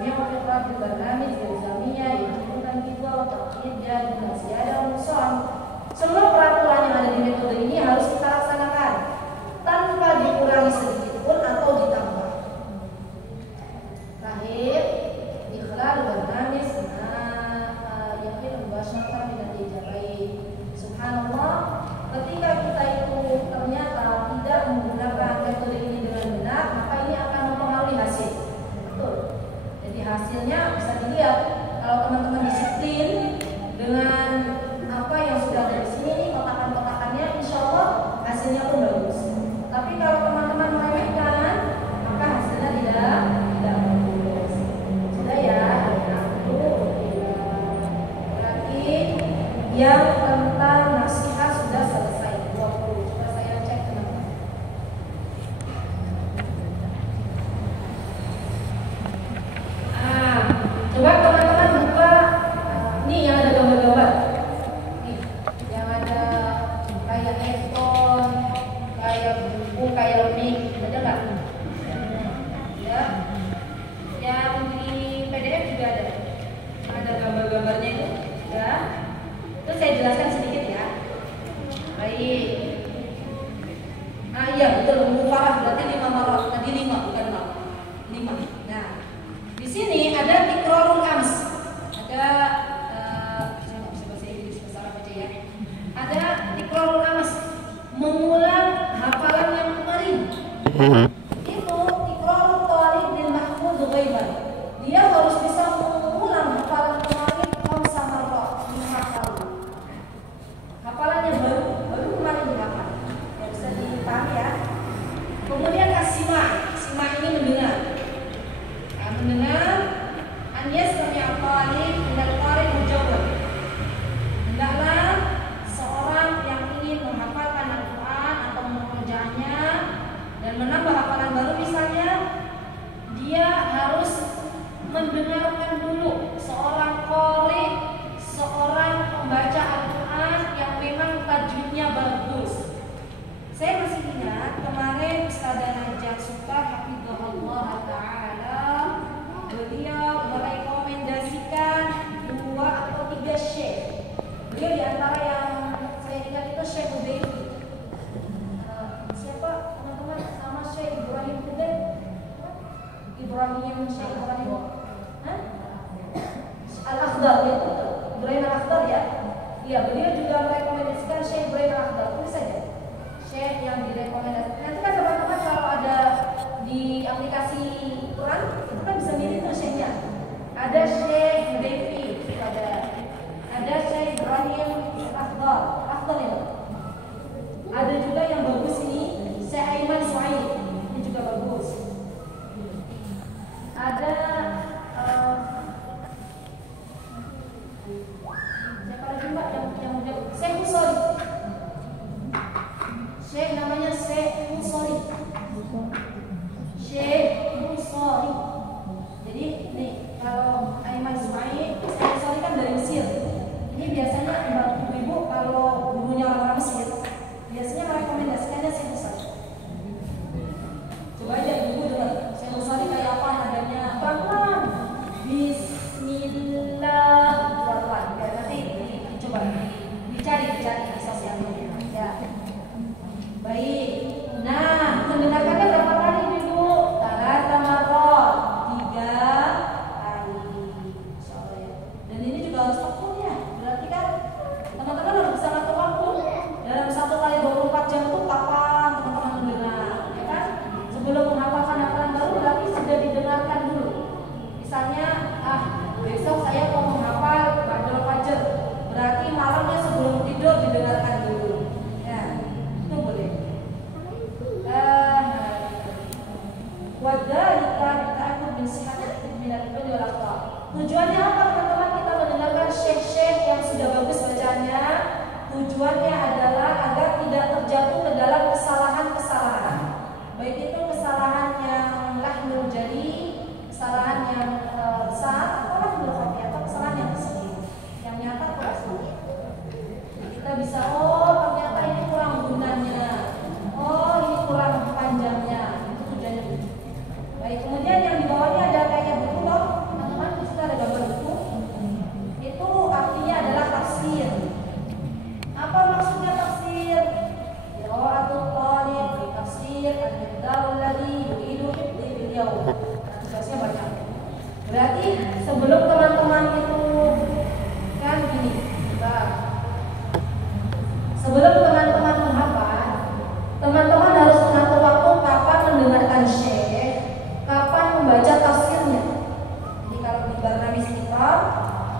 yang memperkuat barnamij ilzamiyah, yang kedua takkid dan nasihat muson. Semua peraturan yang ada di metode ini harus kita laksanakan tanpa dikurangi sedikit pun atau ditambah. Terakhir, ikhlal barnamij yakin mubasyaratan dengan dijabain. Subhanallah, ketika kita itu ternyata tidak menggunakan metode ini dengan benar, maka ini akan mempengaruhi hasil. Betul. Jadi hasilnya bisa dilihat kalau teman-teman disiplin dengan apa yang sudah ada di sini nih, kotakan-kotakannya, insya Allah hasilnya pun bagus. Tapi kalau teman-teman meremehkan, maka hasilnya tidak bagus. Sudah ya, berarti yang tentang nasihat sudah selesai 20. Coba saya cek teman-teman. Coba teman-teman buka nih yang ada gambar-gambar. Nih, yang ada kayak handphone, kayak buku, kayak mic, ada nggak? Ya. Yang di PDF juga ada. Ada gambar-gambarnya itu, ya. Itu saya jelaskan sedikit ya. Baik. Iya betul, mufarah berarti 5 marot. Tadi 5 bukan 5. Nah, di sini ada tikrorul ams. Ada saya nggak bisa bahasa Inggris, bahasa Arab aja ya. Ada tikrorul ams, mengulang hafalan yang kemarin. Itu tikrorul thalib bil mahfudz ghaiban. Dia harus bisa mengulang hafalan kemarin 5 marot, 5 kali. Hafalannya Ibrahim Syekh Ibrahim Al-Akhdar ya, Ibrahim Al-Akhdar ya. Iya, beliau juga merekomendasikan Syekh Ibrahim Al-Akhdar. Tulis saja Syekh yang direkomendasikan. Nanti kan teman-teman kalau ada di aplikasi Quran itu kan bisa milih tuh Syekhnya. Ada Syekh Devi, ada Syekh Ibrahim Al-Akhdar ya. Ada juga yang bagus ini Syekh Aiman Suhaib, ini juga bagus. Ada siapa lagi mbak yang udah Syekh Husori. Syekh namanya Syekh Husori. Syekh Husori. Jadi nih kalau Aiman Suhaib, Syekh Husori kan dari Mesir. Ini biasanya ibu kalau ibunya orang Mesir biasanya merekomendasikannya Syekh Husori. Coba aja ibu dengar Syekh Husori kayak apa nadanya, pelan-pelan. Bismillah, pelan-pelan. Ya, nanti coba dicari di sosial media. Ya. Baik. Nah, mendengarkannya berapa kali ibu? 3 marot. 3 kali. Insyaallah ya. Dan ini juga harus tekun ya. Berarti kan teman-teman harus bisa ngatur waktu. Dalam 1 kali 24 jam itu kapan teman-teman mendengar, ya kan? Sebelum menghafalkan hafalan baru berarti sudah didengarkan dulu. Misalnya, besok saya mau menghafal Ba'dal Fajr. Berarti malamnya sebelum tidur didengarkan dulu. Ya, itu boleh. Wadhalika ta'akud bin sihat min al-qul wal aqwa. Tujuannya apa teman-teman kita mendengarkan syekh-syekh yang sudah bagus bacaannya? Tujuannya adalah agar tidak terjatuh ke dalam kesalahan-kesalahan. Baik itu kesalahan yang lahnul jali, kesalahan yang besar, atau lahnul khafi, atau kesalahan yang kecil, yang nyata kurang. Kita bisa, ternyata ini kurang gunanya, ini kurang panjangnya. Itu tujuannya. Baik, kemudian yang di bawahnya ada kayak buku loh, teman-teman. Di situ ada gambar buku. Itu artinya adalah tafsir. Apa maksudnya tafsir? Qira'atul talib fi tafsir al-miqdar alladhi yuridu hifdhi bil yawm. Tugasnya banyak. Berarti sebelum teman-teman itu kan gini, sebelum teman-teman menghafal, teman-teman harus mengatur waktu kapan mendengarkan syekh, kapan membaca tafsirnya. Jadi kalau di Barnamis kita,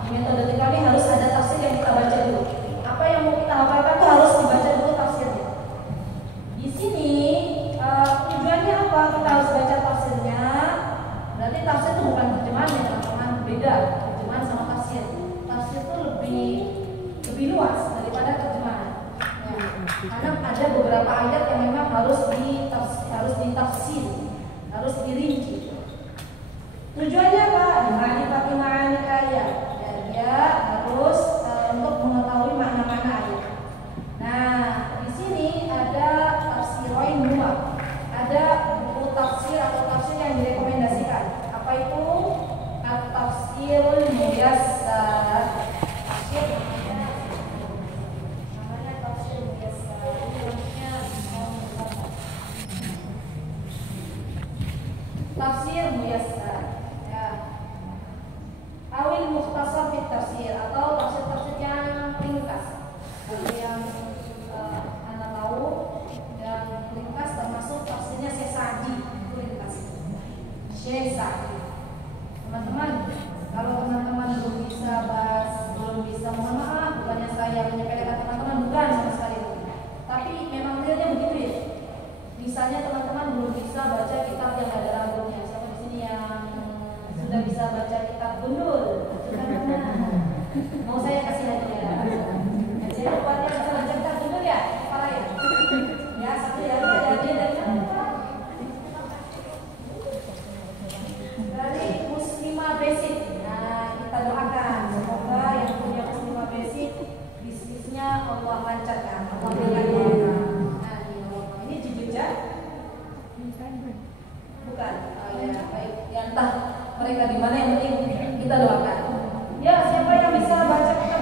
di metode kami harus ada tafsir yang kita baca dulu. Apa yang mau kita hafalkan itu harus dibaca dulu tafsirnya. Di sini tujuannya apa? Kita harus baca tafsirnya. Berarti tafsir itu bukan terjemahan ya teman-teman, beda terjemahan sama tafsir. Tafsir itu lebih luas daripada terjemahan. Ya. Karena ada beberapa ayat yang memang harus ditafsir, harus dirinci. Tujuannya apa? Ma'rifati ma'ani ayat. Ya, harus untuk mengetahui makna-makna ayat. Nah, di sini ada tafsiroin dua. Ada buku tafsir atau tafsir yang direkomendasikan. Apa itu? At-Tafsirul Muyassar. Tafsir namanya Tafsir Muyassar. Tafsir Muyassar. Ya. Awil Mukhtasar fit Tafsir atau tafsir-tafsir yang ringkas. Yang Anda tahu yang ringkas termasuk tafsirnya Syekh Sa'di, itu ringkas. Syekh Sa'di. Teman-teman, kalau teman-teman belum bisa, mohon maaf, bukannya saya menyepelekan teman-teman, bukan sama sekali. Tapi memang realnya begitu ya. Misalnya teman-teman belum bisa baca kitab yang ada rambutnya. Siapa di sini yang sudah bisa baca kitab Gundul? Mau saya kasih hadiah. Saya buatnya bisa baca kitab Gundul ya? Kepala ya? Ya, satu ya, ada hadiah dari sana. Dari Muslimah Basic. Nah, kita doakan semoga yang punya Muslimah Basic bisnisnya Allah lancarkan, Allah berikan. Nah, ini juga bukan. Ya, baik. Ya, entah mereka di mana, yang penting kita doakan. Ya, siapa yang bisa baca kitab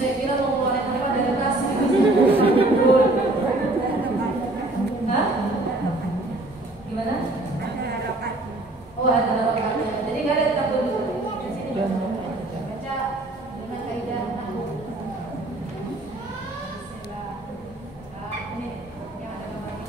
Saya kira mau keluarin apa dari tas. Hah? Gimana? Oh, ada rokatnya. Jadi nggak ada kitab dulu. Di sini baca dengan kaidah nahwu. Bismillah. Ini yang ada gambarnya.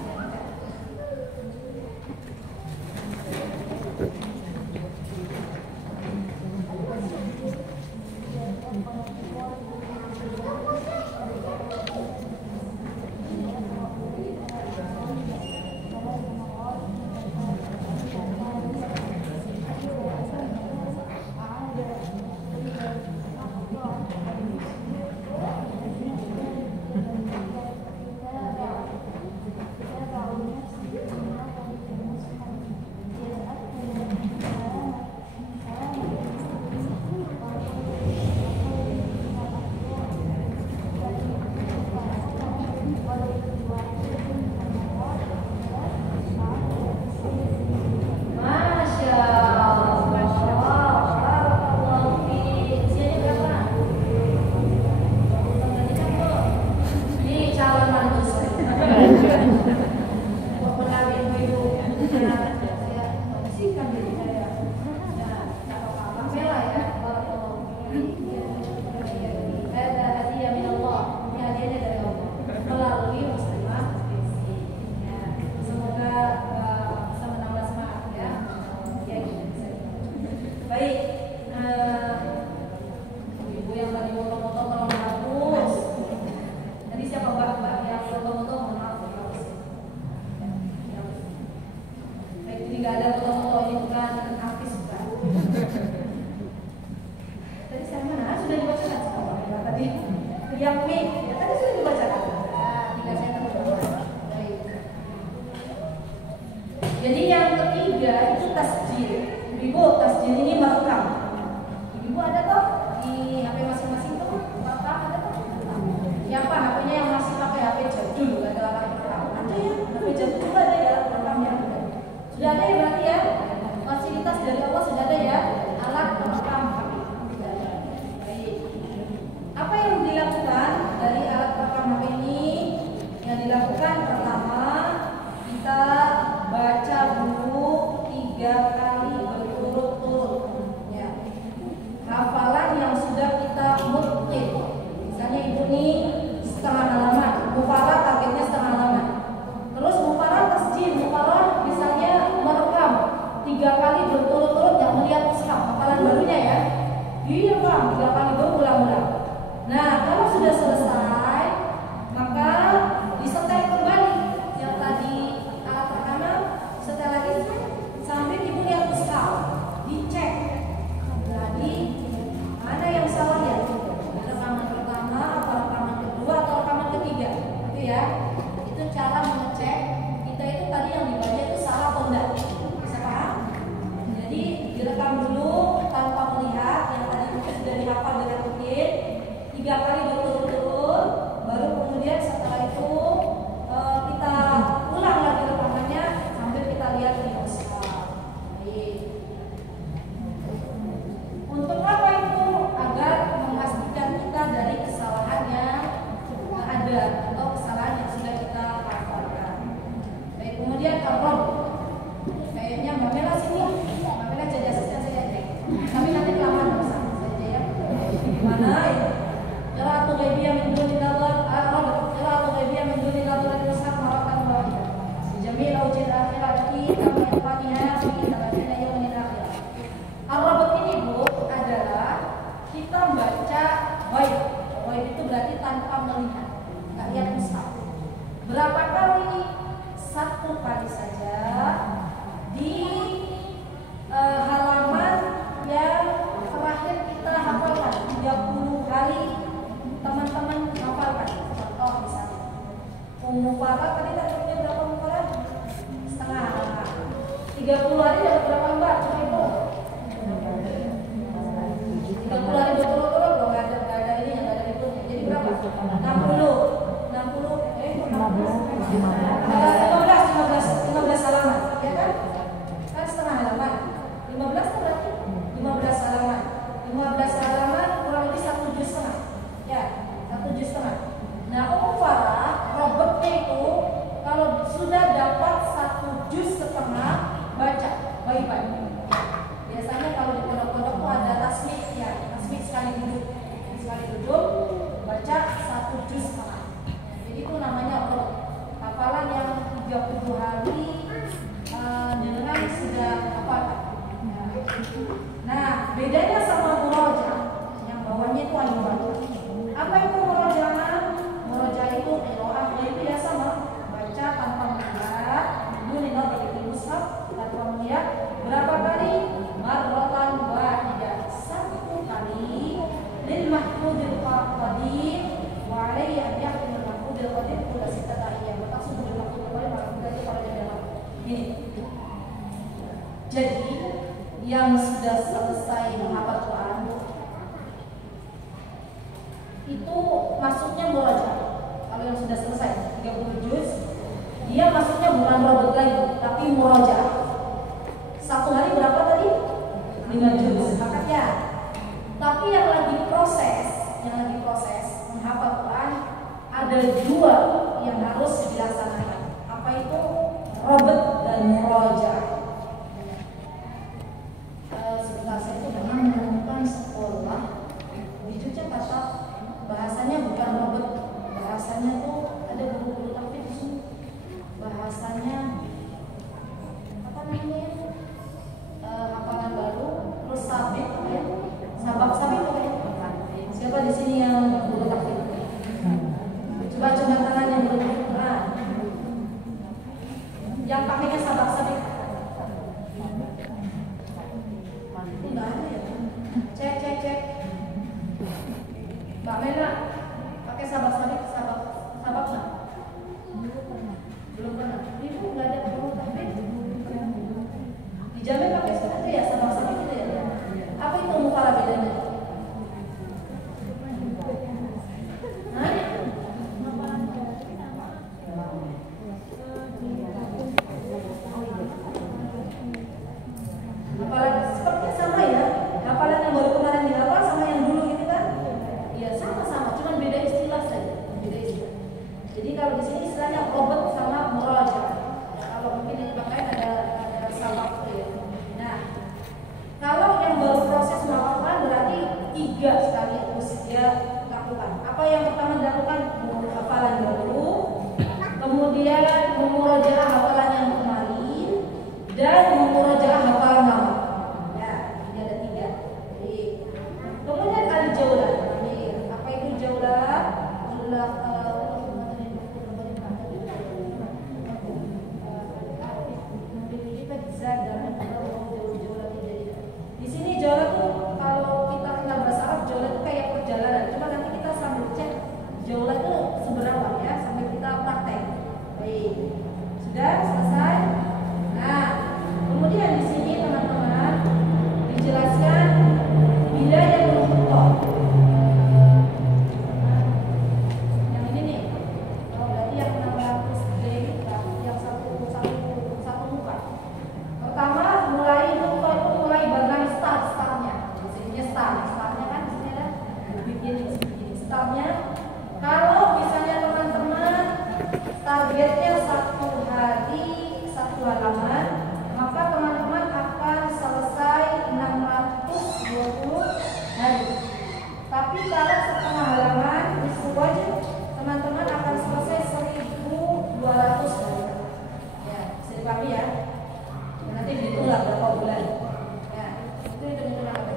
Jadi yang ketiga itu tasjil. Ibu, tasjil ini merekam. Ibu ada toh di HP masing-masing tuh merekam ada toh? Siapa HP-nya yang masih pakai HP jadul nggak ada alat perekam? Ada ya, HP jadul juga ada ya alat perekamnya. Sudah ada ya berarti ya? Fasilitas dari Allah sudah ada ya alat perekam HP. Baik. Apa yang dilakukan dari alat perekam HP ini? Yang dilakukan pertama kita baca dulu 3 kali berturut-turut ya. Hafalan yang sudah kita mutqin. Misalnya ibu nih setengah halaman, mufalah targetnya setengah halaman. Terus mufalah tasjil, mufalah misalnya merekam 3 kali berturut-turut yang melihat mushaf, hafalan barunya ya. Iya Bang, 3 kali berulang-ulang. Nah, kalau sudah selesai, maka disetel kembali yang tadi alat pertama, setel lagi sampai ibu lihat mushaf, dicek lagi mana yang salah ya, rekaman pertama atau rekaman kedua atau rekaman ketiga, itu ya. Itu cara mengecek kita itu tadi yang dibaca itu salah atau enggak, bisa paham? Jadi direkam dulu tanpa melihat yang tadi sudah dihafal dengan rutin 3 kali berturut-turut, baru kemudian setelah itu kita ulang lagi rekamannya sambil kita lihat di mushaf. Baik. Untuk apa itu? Agar memastikan kita dari kesalahan yang ada atau kesalahan yang sudah kita hafalkan. Baik, kemudian Rob, kayaknya Mbak Mela sini, Mbak Mela jadi asisten saya cek. Tapi nanti kelamaan nggak usah saja ya. Mana? Qira'atu ghaibiyah min duni nadhar, qira'atu ghaibiyah min duni nadhar al-mushaf maratan wahidah. Bijamil awjil akhirati kama yaqaniha fi 30 yawmin akhirah. Al-rabat ini Bu adalah kita baca ghaib. Ghaib itu berarti tanpa melihat, enggak lihat mushaf. Berapa kali? 1 kali saja di halaman yang terakhir kita hafalkan. 30 kali teman-teman hafalkan. Contoh misalnya mufarat tadi targetnya berapa mufarat? Setengah halaman. 30 hari dapat berapa lembar? Coba Ibu. 30 hari berturut-turut loh, nggak ada ini yang nggak ada hitungnya. Jadi berapa? 15 halaman, ya kan? Kan setengah halaman. 15 itu berarti 15 halaman. 15 halaman kurang lebih 1 juz setengah. Ya. membaca. Apa itu murojaah? Murojaah itu qiraah, yaitu ya sama baca tanpa melihat, dunia dari mushaf tanpa melihat. Berapa kali? Marratan wahidah, satu kali. Lil mahfudil qadim wa alaihi an yahfidul mahfudil qadim kulla sittata ayyam. Maksud bil mahfudil qadim berarti para jamaah. Ini. Jadi yang sudah selesai menghafal Quran itu masuknya murojaah. Kalau yang sudah selesai 30 juz, dia masuknya bukan robot lagi, tapi murojaah. Satu hari berapa tadi? 5 juz. Sepakat ya? Tapi yang lagi proses menghafal Quran ada 2 yang harus dilaksanakan. Apa itu? Robot dan murojaah. Sebentar, saya itu pernah menemukan sekolah di Yogyakarta, bahasanya bukan robot, bahasanya tuh ada guru-guru tapi itu bahasanya apa namanya, hafalan baru, terus sabik ya, sabak-sabik pokoknya. Siapa di sini yang guru takfir? Coba tangan yang guru Quran, yang pakainya sabak-sabik. Enggak ada ya? Cek. Mbak Mela pakai sabak-sabik, sabak nggak? Belum pernah. Ibu nggak ada guru takfir? Dijamin pakai itu ya, sabak-sabik itu ya. Apa itu mukhara bedanya? Hah? Hafalan sepertinya sama ya. Hafalan yang baru kemarin dihafal sama yang dulu gitu kan? Iya sama-sama, cuman beda istilah saja. Beda istilah. Jadi kalau di sini istilahnya robot sama murojaah. Ya, kalau mungkin yang dipakai ada sabak ya. Nah, kalau yang baru proses menghafal berarti 3 sekali harus dia lakukan. Apa yang pertama dilakukan? Hafalan dulu, kemudian memurojaah hafalan yang kemarin, dan memurojaah hafalan lama. Ya, ini ada 3. Jadi, kemudian ada jaulah. Apa itu jaulah? Di sini jaulah tuh kalau kita kenal bahasa Arab, jaulah itu kayak perjalanan. Cuma nanti kita sambil cek jaulah itu seberapa ya, sambil kita praktek. Baik, sudah selesai. Nah, kemudian di sini teman-teman dijelaskan bidayah menuntut. Yang ini nih, oh, berarti yang 600 D yang satu muka. Pertama mulai nuntut itu mulai bagian startnya. Sininya startnya kan di sini ada bikin startnya. Kalau misalnya teman-teman targetnya 1 hari 1 halaman, maka teman-teman akan selesai 620 hari. Tapi kalau setengah halaman itu wajib teman-teman akan selesai 1200 hari. Ya, bisa dipahami ya. Nanti dihitunglah berapa bulan. Ya, itu hitung-hitungan apa?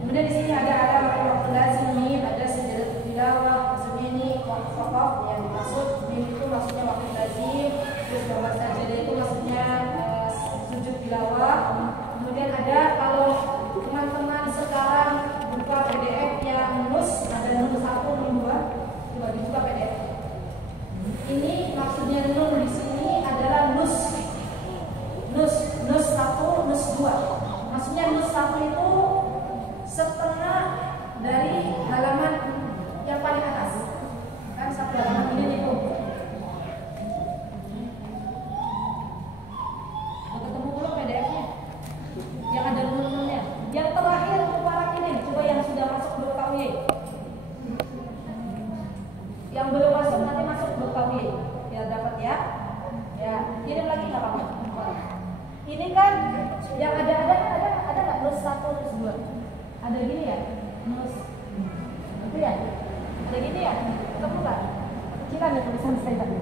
Kemudian di sini ada waktu lazim, ada sejadah tilawah, maksudnya ini wakaf yang dimaksud. Ini itu maksudnya waktu lazim. Terus bahwa sajadah itu maksudnya sujud tilawah. Kemudian ada kalau teman-teman sekarang buka PDF yang nus, ada nus 1, nus 2, coba dibuka PDF. Ini maksudnya nun di sini adalah nus 1, nus 2. Maksudnya nus 1 itu setengah dari halaman yang paling atas. Kan 1 halaman ini nih. Ketemu belum PDF-nya? Yang ada nun-nunnya. Yang terakhir untuk para ini, coba yang sudah masuk grup KUY. Yang belum masuk nanti masuk grup KUY. Biar dapat ya. Ya, kirim lagi nggak apa-apa. Ini kan yang ada nggak nus 1, nus 2? Ada gini ya, nus itu ya, ada gini ya, ketemu nggak? Kecilan ya tulisan saya tadi.